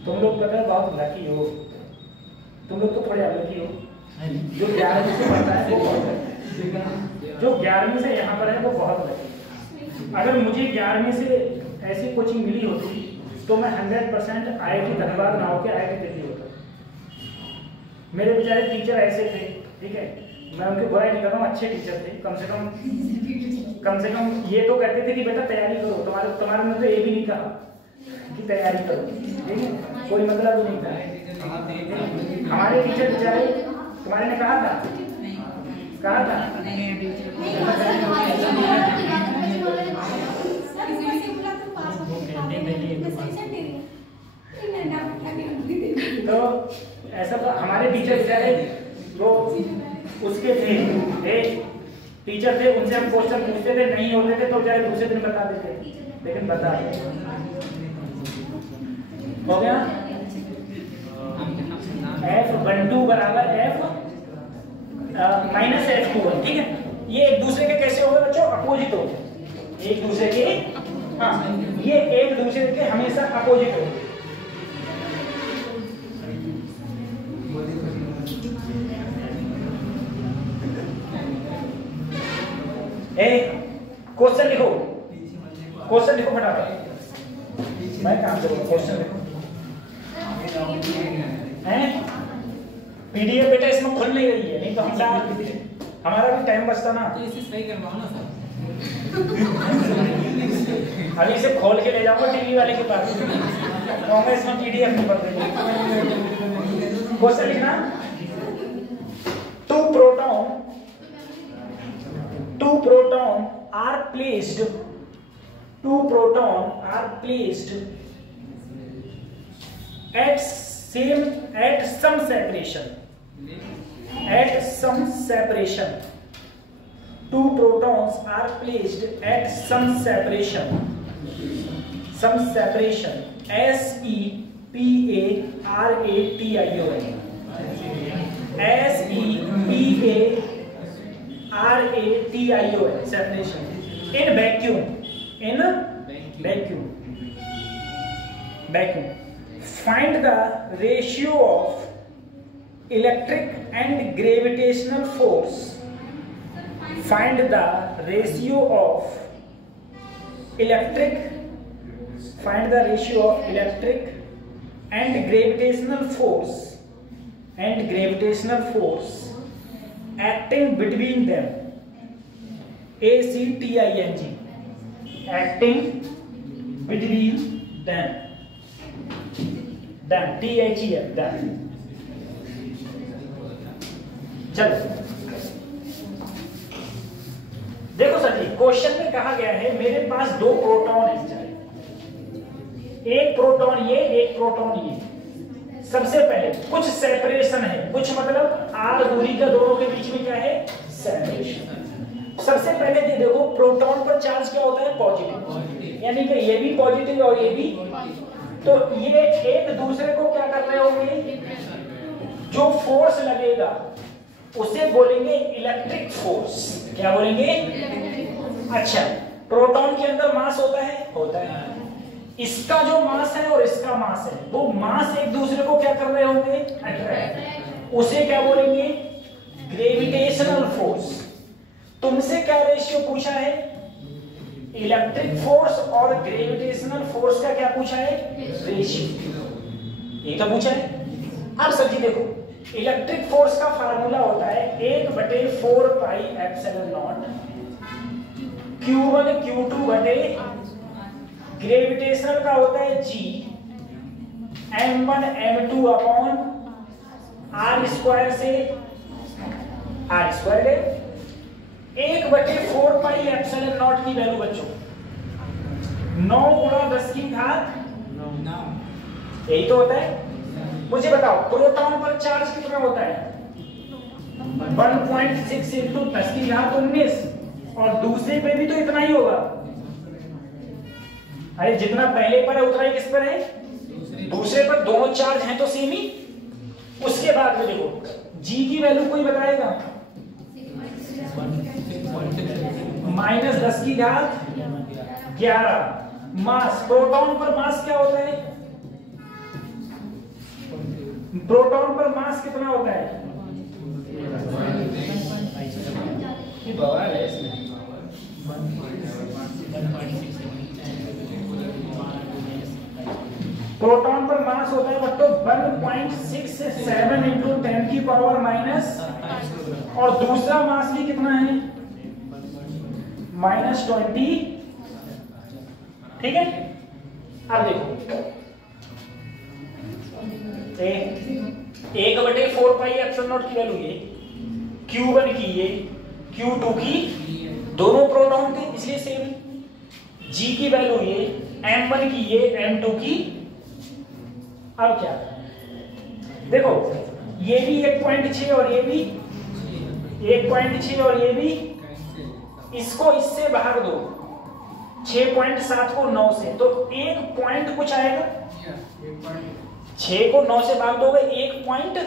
तुम लोग पता है बहुत लकी हो। तुम लोग तो थोड़े अलग ही हो। जो 11वीं से पढ़ता है वो बहुत लकी है, जो 11वीं से यहाँ पर है वो बहुत लकी है। अगर मुझे 11वीं से ऐसी कोचिंग मिली होती तो मैं 100% IIT धनबाद ना होकर IIT दिल्ली होता। मेरे बेचारे टीचर ऐसे थे, ठीक है, मैं उनकी बुराई नहीं कर रहा हूँ, अच्छे टीचर थे। कम से कम ये तो कहते थे कि बेटा तैयारी करो। तुम्हारे ने तो ये भी नहीं कहा कि तैयारी करो, ठीक है, कोई मतलब नहीं था। हमारे टीचर बेचारे, तुम्हारे ने कहा था तो ऐसा तो हमारे टीचर बेचारे वो उसके थे टीचर थे, उनसे हम क्वेश्चन पूछते थे, नहीं होते थे तो बेचारे दूसरे दिन बता देते, लेकिन बता हो गया। f12 बराबर f माइनस f21। ठीक है, ये एक दूसरे के कैसे हो गए बच्चों? अपोजिट हो गए एक दूसरे के। हाँ, ये एक दूसरे के हमेशा अपोजिट हो गए। क्वेश्चन लिखो फटाफट। मैं काम करूँगा, क्वेश्चन लिखो। पीडीएफ बेटा इसमें खुल नहीं रही है, नहीं तो हम डाल देते, हमारा भी टाइम बचता ना। तो इसे सही करवाओ ना सर। अभी इसे खोल के ले जाऊंगा टीवी वाले के पास, कहूंगा इसमें पीडीएफ नहीं पढ़ रही। क्वेश्चन लिखना, two proton are placed at some separation. Two protons are placed at some separation. SEPARATION. CARATION, separation. In vacuum. Find the ratio of electric and gravitational force. Find the ratio of electric and gravitational force acting between them. ACTING, acting between them. THEM, them. चलो देखो sir जी, question में कहा गया है मेरे पास दो proton है, एक प्रोटॉन ये, एक प्रोटॉन ये। सबसे पहले कुछ सेपरेशन है, कुछ मतलब r दूरी का दोनों के बीच में क्या है, सेपरेशन। सबसे पहले ये देखो प्रोटॉन पर चार्ज क्या होता है, पॉजिटिव, यानी कि ये भी पॉजिटिव और ये भी, तो ये एक दूसरे को क्या कर रहे होंगे, जो फोर्स लगेगा उसे बोलेंगे इलेक्ट्रिक फोर्स। क्या बोलेंगे? अच्छा, प्रोटॉन के अंदर मास होता है। इसका जो मास है और इसका मास है, वो मास एक दूसरे को क्या कर रहे होंगे, अट्रैक्ट। उसे क्या बोलेंगे, ग्रेविटेशनल फोर्स। तुमसे क्या रेशियो पूछा है, इलेक्ट्रिक फोर्स और ग्रेविटेशनल फोर्स का क्या पूछा है, रेशियो। ये तो पूछा है। अब सर जी देखो, इलेक्ट्रिक फोर्स का फार्मूला होता है 1/4πε0 Q1 Q2 बटे, ग्रेविटेशनल का होता है G M1 M2 upon R² से R² है। 1/4πε0 की वैल्यू बच्चों 9 × 10⁻⁹ यही तो होता है। मुझे बताओ प्रोटॉन पर चार्ज कितना होता है, 1.6 × 10⁻19, और दूसरे पे भी तो इतना ही होगा। अरे जितना पहले पर है उतना ही किस पर है, दूसरे पर। दोनों चार्ज हैं तो सेम ही। उसके बाद में देखो G की वैल्यू कोई बताएगा, -10⁻11। मास, प्रोटॉन पर मास क्या होता है, प्रोटॉन पर मास कितना होता है, ये बवाल है इसमें। प्रोटॉन पर मास होता है बच्चों 1.67 × 10⁻⁻, और दूसरा मास भी कितना है, -20। ठीक है। अब देखो 1/4πε0 की वैल्यू ये, Q1 की ये, Q2 की, दोनों प्रोटॉन थे इसलिए सेम। G की वैल्यू ये, M1 की ये, M2 की। अब क्या देखो, ये भी 1.6 और ये भी 1.6 और ये भी, इसको इससे बाहर दो, 6.7 को 9 से, तो 1 पॉइंट कुछ आएगा। 6 को 9 से भाग दोगे 1 पॉइंट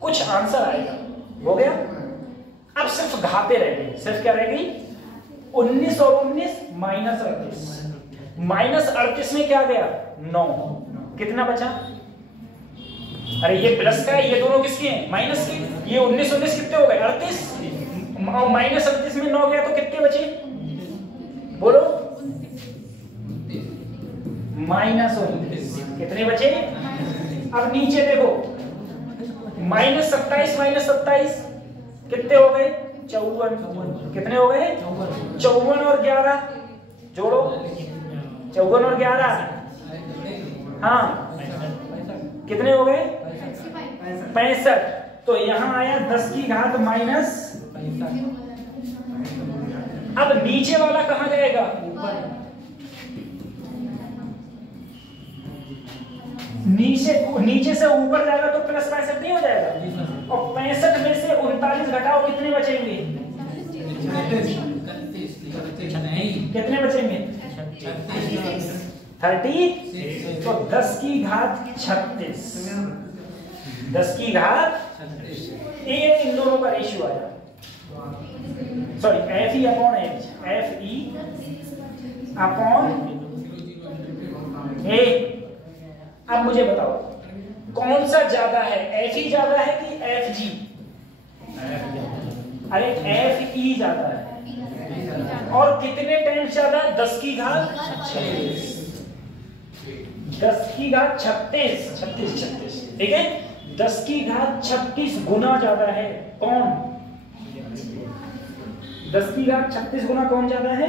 कुछ आंसर आएगा। हो गया। अब सिर्फ घाते रह गई, सिर्फ क्या रह गई, 19 और 19 -38। -38 में क्या गया, 9। कितना बचा, अरे ये प्लस का है, ये दोनों किसके हैं, माइनस के। ये 19 19 कितने हो गए, 38, और -38 में 9 गया तो कितने बचे, बोलो, -29। कितने बचे। अब नीचे देखो, -27 -27 कितने हो गए, 54। कितने हो गए, 54 और 11 जोड़ो, 54 और 11, हाँ कितने हो गए, 65। तो यहां आया 10⁻⁻। अब नीचे वाला कहां जाएगा, नीचे से ऊपर जाएगा तो +65 नहीं हो जाएगा। और 65 में से 39 घटाओ, कितने बचेंगे, कितने बचेंगे, 30। तो 10⁻36, 10⁻, इन दोनों का रेशियो आया। Sorry F E upon H, F E upon A. अब मुझे बताओ कौन सा ज्यादा है, एफ ई ज्यादा है कि एफ जी? अरे एफ ई ज्यादा है। और कितने टाइम्स ज्यादा? 10 की घात 36, 10 की घात 36, ठीक है, 10 की घात 36 गुना ज्यादा है। कौन? 10 की घात 36 गुना कौन ज्यादा है?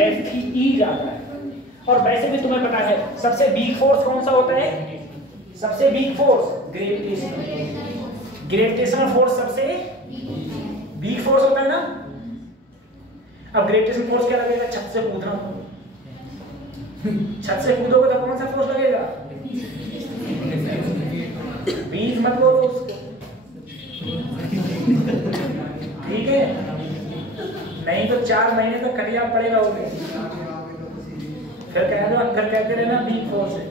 एफ ई ज्यादा है। और वैसे भी तुम्हें पता है सबसे वीक फोर्स कौन सा होता है? सबसे weak force gravitational, gravitational force सबसे वीक फोर्स होता है ना। अब ग्रेविटेशनल फोर्स क्या लगेगा? छत से कूदना, छत से कूदोगे तो कौन सा फोर्स लगेगा? बीज मत बोलो उसको, ठीक है, नहीं तो 4 महीने तक कटिया पड़ेगा वो भी। फिर कहते रहना वीक फोर्स है,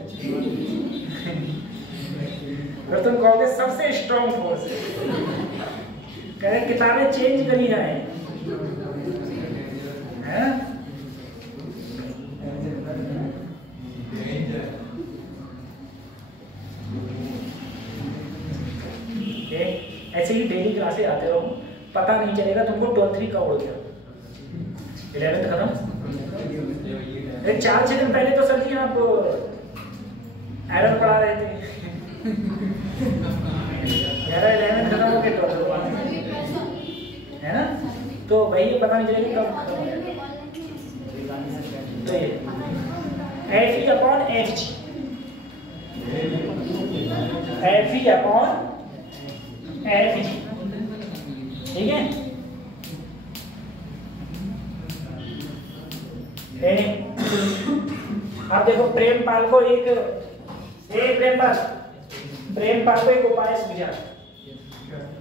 फिर तुम कहोगे सबसे स्ट्रॉन्ग फोर्स है। कहे किताबें चेंज करी जाए, हैं? ऐसे ही डेली क्लासे आते रहो, पता नहीं चलेगा तुमको 12th का उड़ गया, 11th खत्म। 4 सेकंड पहले तो सर जी आप एरर पढ़ा रहे थे, 11th खत्म हो गया 12th है ना, तो भाई ये पता नहीं चलेगा कब खत्म हो जाएगा। तो ये F E upon F G, F E upon F G, ठीक है। अब देखो प्रेमपाल को प्रेमपाल को एक उपाय सूझा।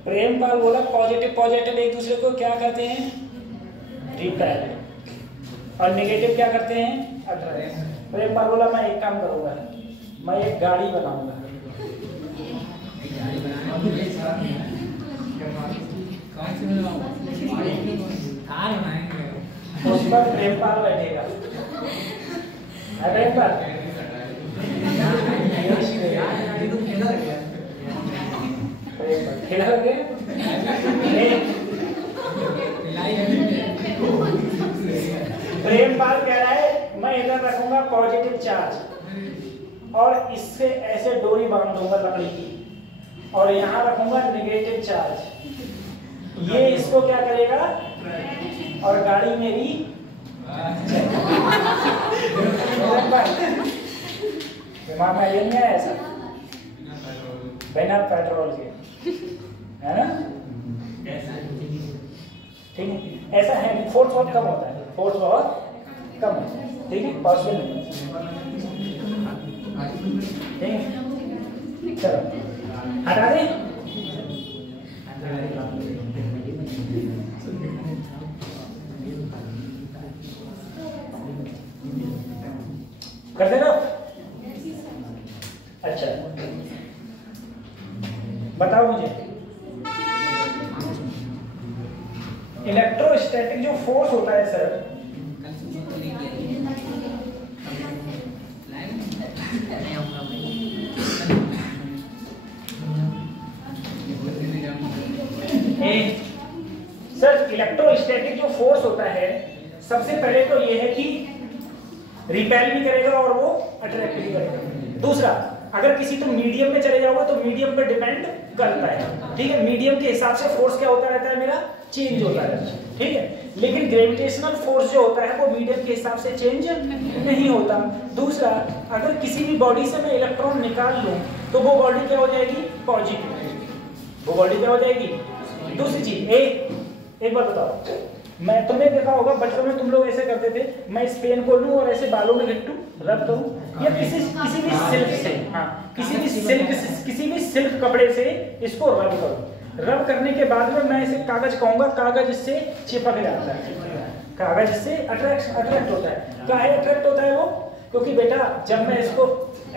प्रेमपाल बोला पॉजिटिव एक दूसरे को क्या करते हैं? रिपेल, और नेगेटिव क्या करते हैं? अट्रैक्ट। प्रेमपाल बोला मैं एक काम करूंगा, मैं एक गाड़ी बनाऊंगा। उस पर प्रेमपाल बैठेगा, प्रेमपाल खिलाओगे? प्रेमपाल कह रहा है मैं इधर रखूंगा पॉजिटिव चार्ज और इससे ऐसे डोरी बांध दूंगा लकड़ी की, और यहाँ रखूंगा नेगेटिव चार्ज। ये इसको क्या करेगा? और गाड़ी मेरी दिमाग में नहीं है ऐसा, बिना पेट्रोल के, है ना? ठीक है, ऐसा है कि फोर्स बहुत कम होता है, फोर्स बहुत कम होता है, ठीक है, पॉसिबल नहीं, ठीक है। चलो हटा दें। कर देना। अच्छा बताओ मुझे, इलेक्ट्रोस्टैटिक जो फोर्स होता है सर, सर इलेक्ट्रोस्टैटिक जो फोर्स होता है, सबसे पहले तो ये है कि रिपेल भी करेगा और वो अट्रैक्ट भी करेगा। दूसरा, अगर किसी तुम मीडियम में चले जाओगे तो मीडियम पर डिपेंड करता है, ठीक है, मीडियम के हिसाब से फोर्स क्या होता रहता है मेरा? चेंज होता है, ठीक है। लेकिन ग्रेविटेशनल फोर्स जो होता है वो मीडियम के हिसाब से चेंज नहीं होता। दूसरा, अगर किसी भी बॉडी से मैं इलेक्ट्रॉन निकाल लूं तो वो बॉडी क्या हो जाएगी? पॉजिटिव, वो बॉडी क्या हो जाएगी? दूसरी चीज, एक बार बताओ, मैं तुमने देखा होगा बचपन में तुम लोग ऐसे करते थे, मैं इस पेन को लूं और ऐसे बालों में लिट्टू रब करूं, या किसी भी सिल्क से, हाँ किसी भी सिल्क कपड़े से इसको रब करूं। रब करने के बाद में मैं इसे कागज कहूंगा, कागज इससे चिपक जाता है, कागज इससे अट्रैक्ट होता है। काहे अट्रैक्ट होता है वो? क्योंकि बेटा जब मैं इसको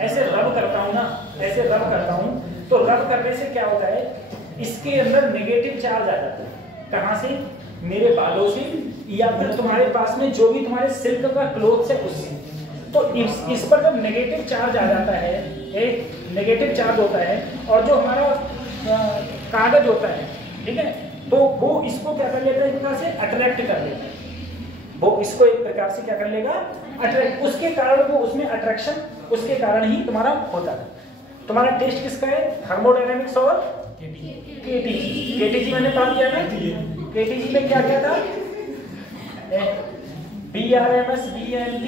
ऐसे रब करता हूँ ना, ऐसे रब करता हूँ, तो रब करने से क्या होता है, इसके अंदर नेगेटिव चार्ज आ जाता है, कहाँ से? मेरे बालों से, या फिर तुम्हारे पास में जो भी तुम्हारे सिल्क का क्लोथ है उससे। तो इस पर जब नेगेटिव चार्ज आ जाता है, एक नेगेटिव चार्ज होता है, और जो हमारा कागज होता है, ठीक है, तो वो इसको क्या कर लेता है, एक प्रकार से अट्रैक्ट कर लेता है। वो इसको एक प्रकार से क्या कर लेगा, अट्रैक्ट। उसके कारण वो उसमें अट्रैक्शन, उसके कारण ही तुम्हारा होता है। तुम्हारा टेस्ट किसका है? थर्मोडायनेमिक्स और केटीजी। केटीजी मैंने पढ़ दिया ना। केटीजी में क्या क्या था? BRMS, BMP,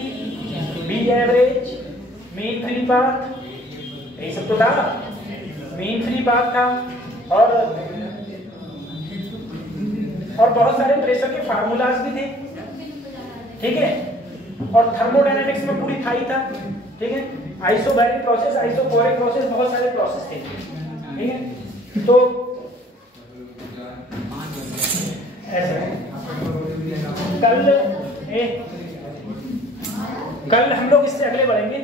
B average, mean free path, यही सब तो था। मीन फ्री पाथ था, और बहुत सारे प्रेशर के फार्मूलाज भी थे, ठीक है। और थर्मोडायनेमिक्स में पूरी थाई था, ठीक है। आइसोबैरिक प्रोसेस, आइसोकोरिक प्रोसेस, बहुत सारे प्रोसेस थे, ठीक है। तो ऐसा कल हम लोग इससे आगे बढ़ेंगे,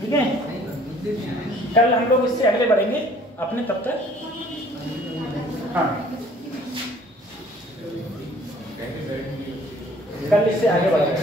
ठीक है। कल हम लोग इससे आगे बढ़ेंगे अपने, तब तक हाँ, कल इससे आगे बढ़ेंगे।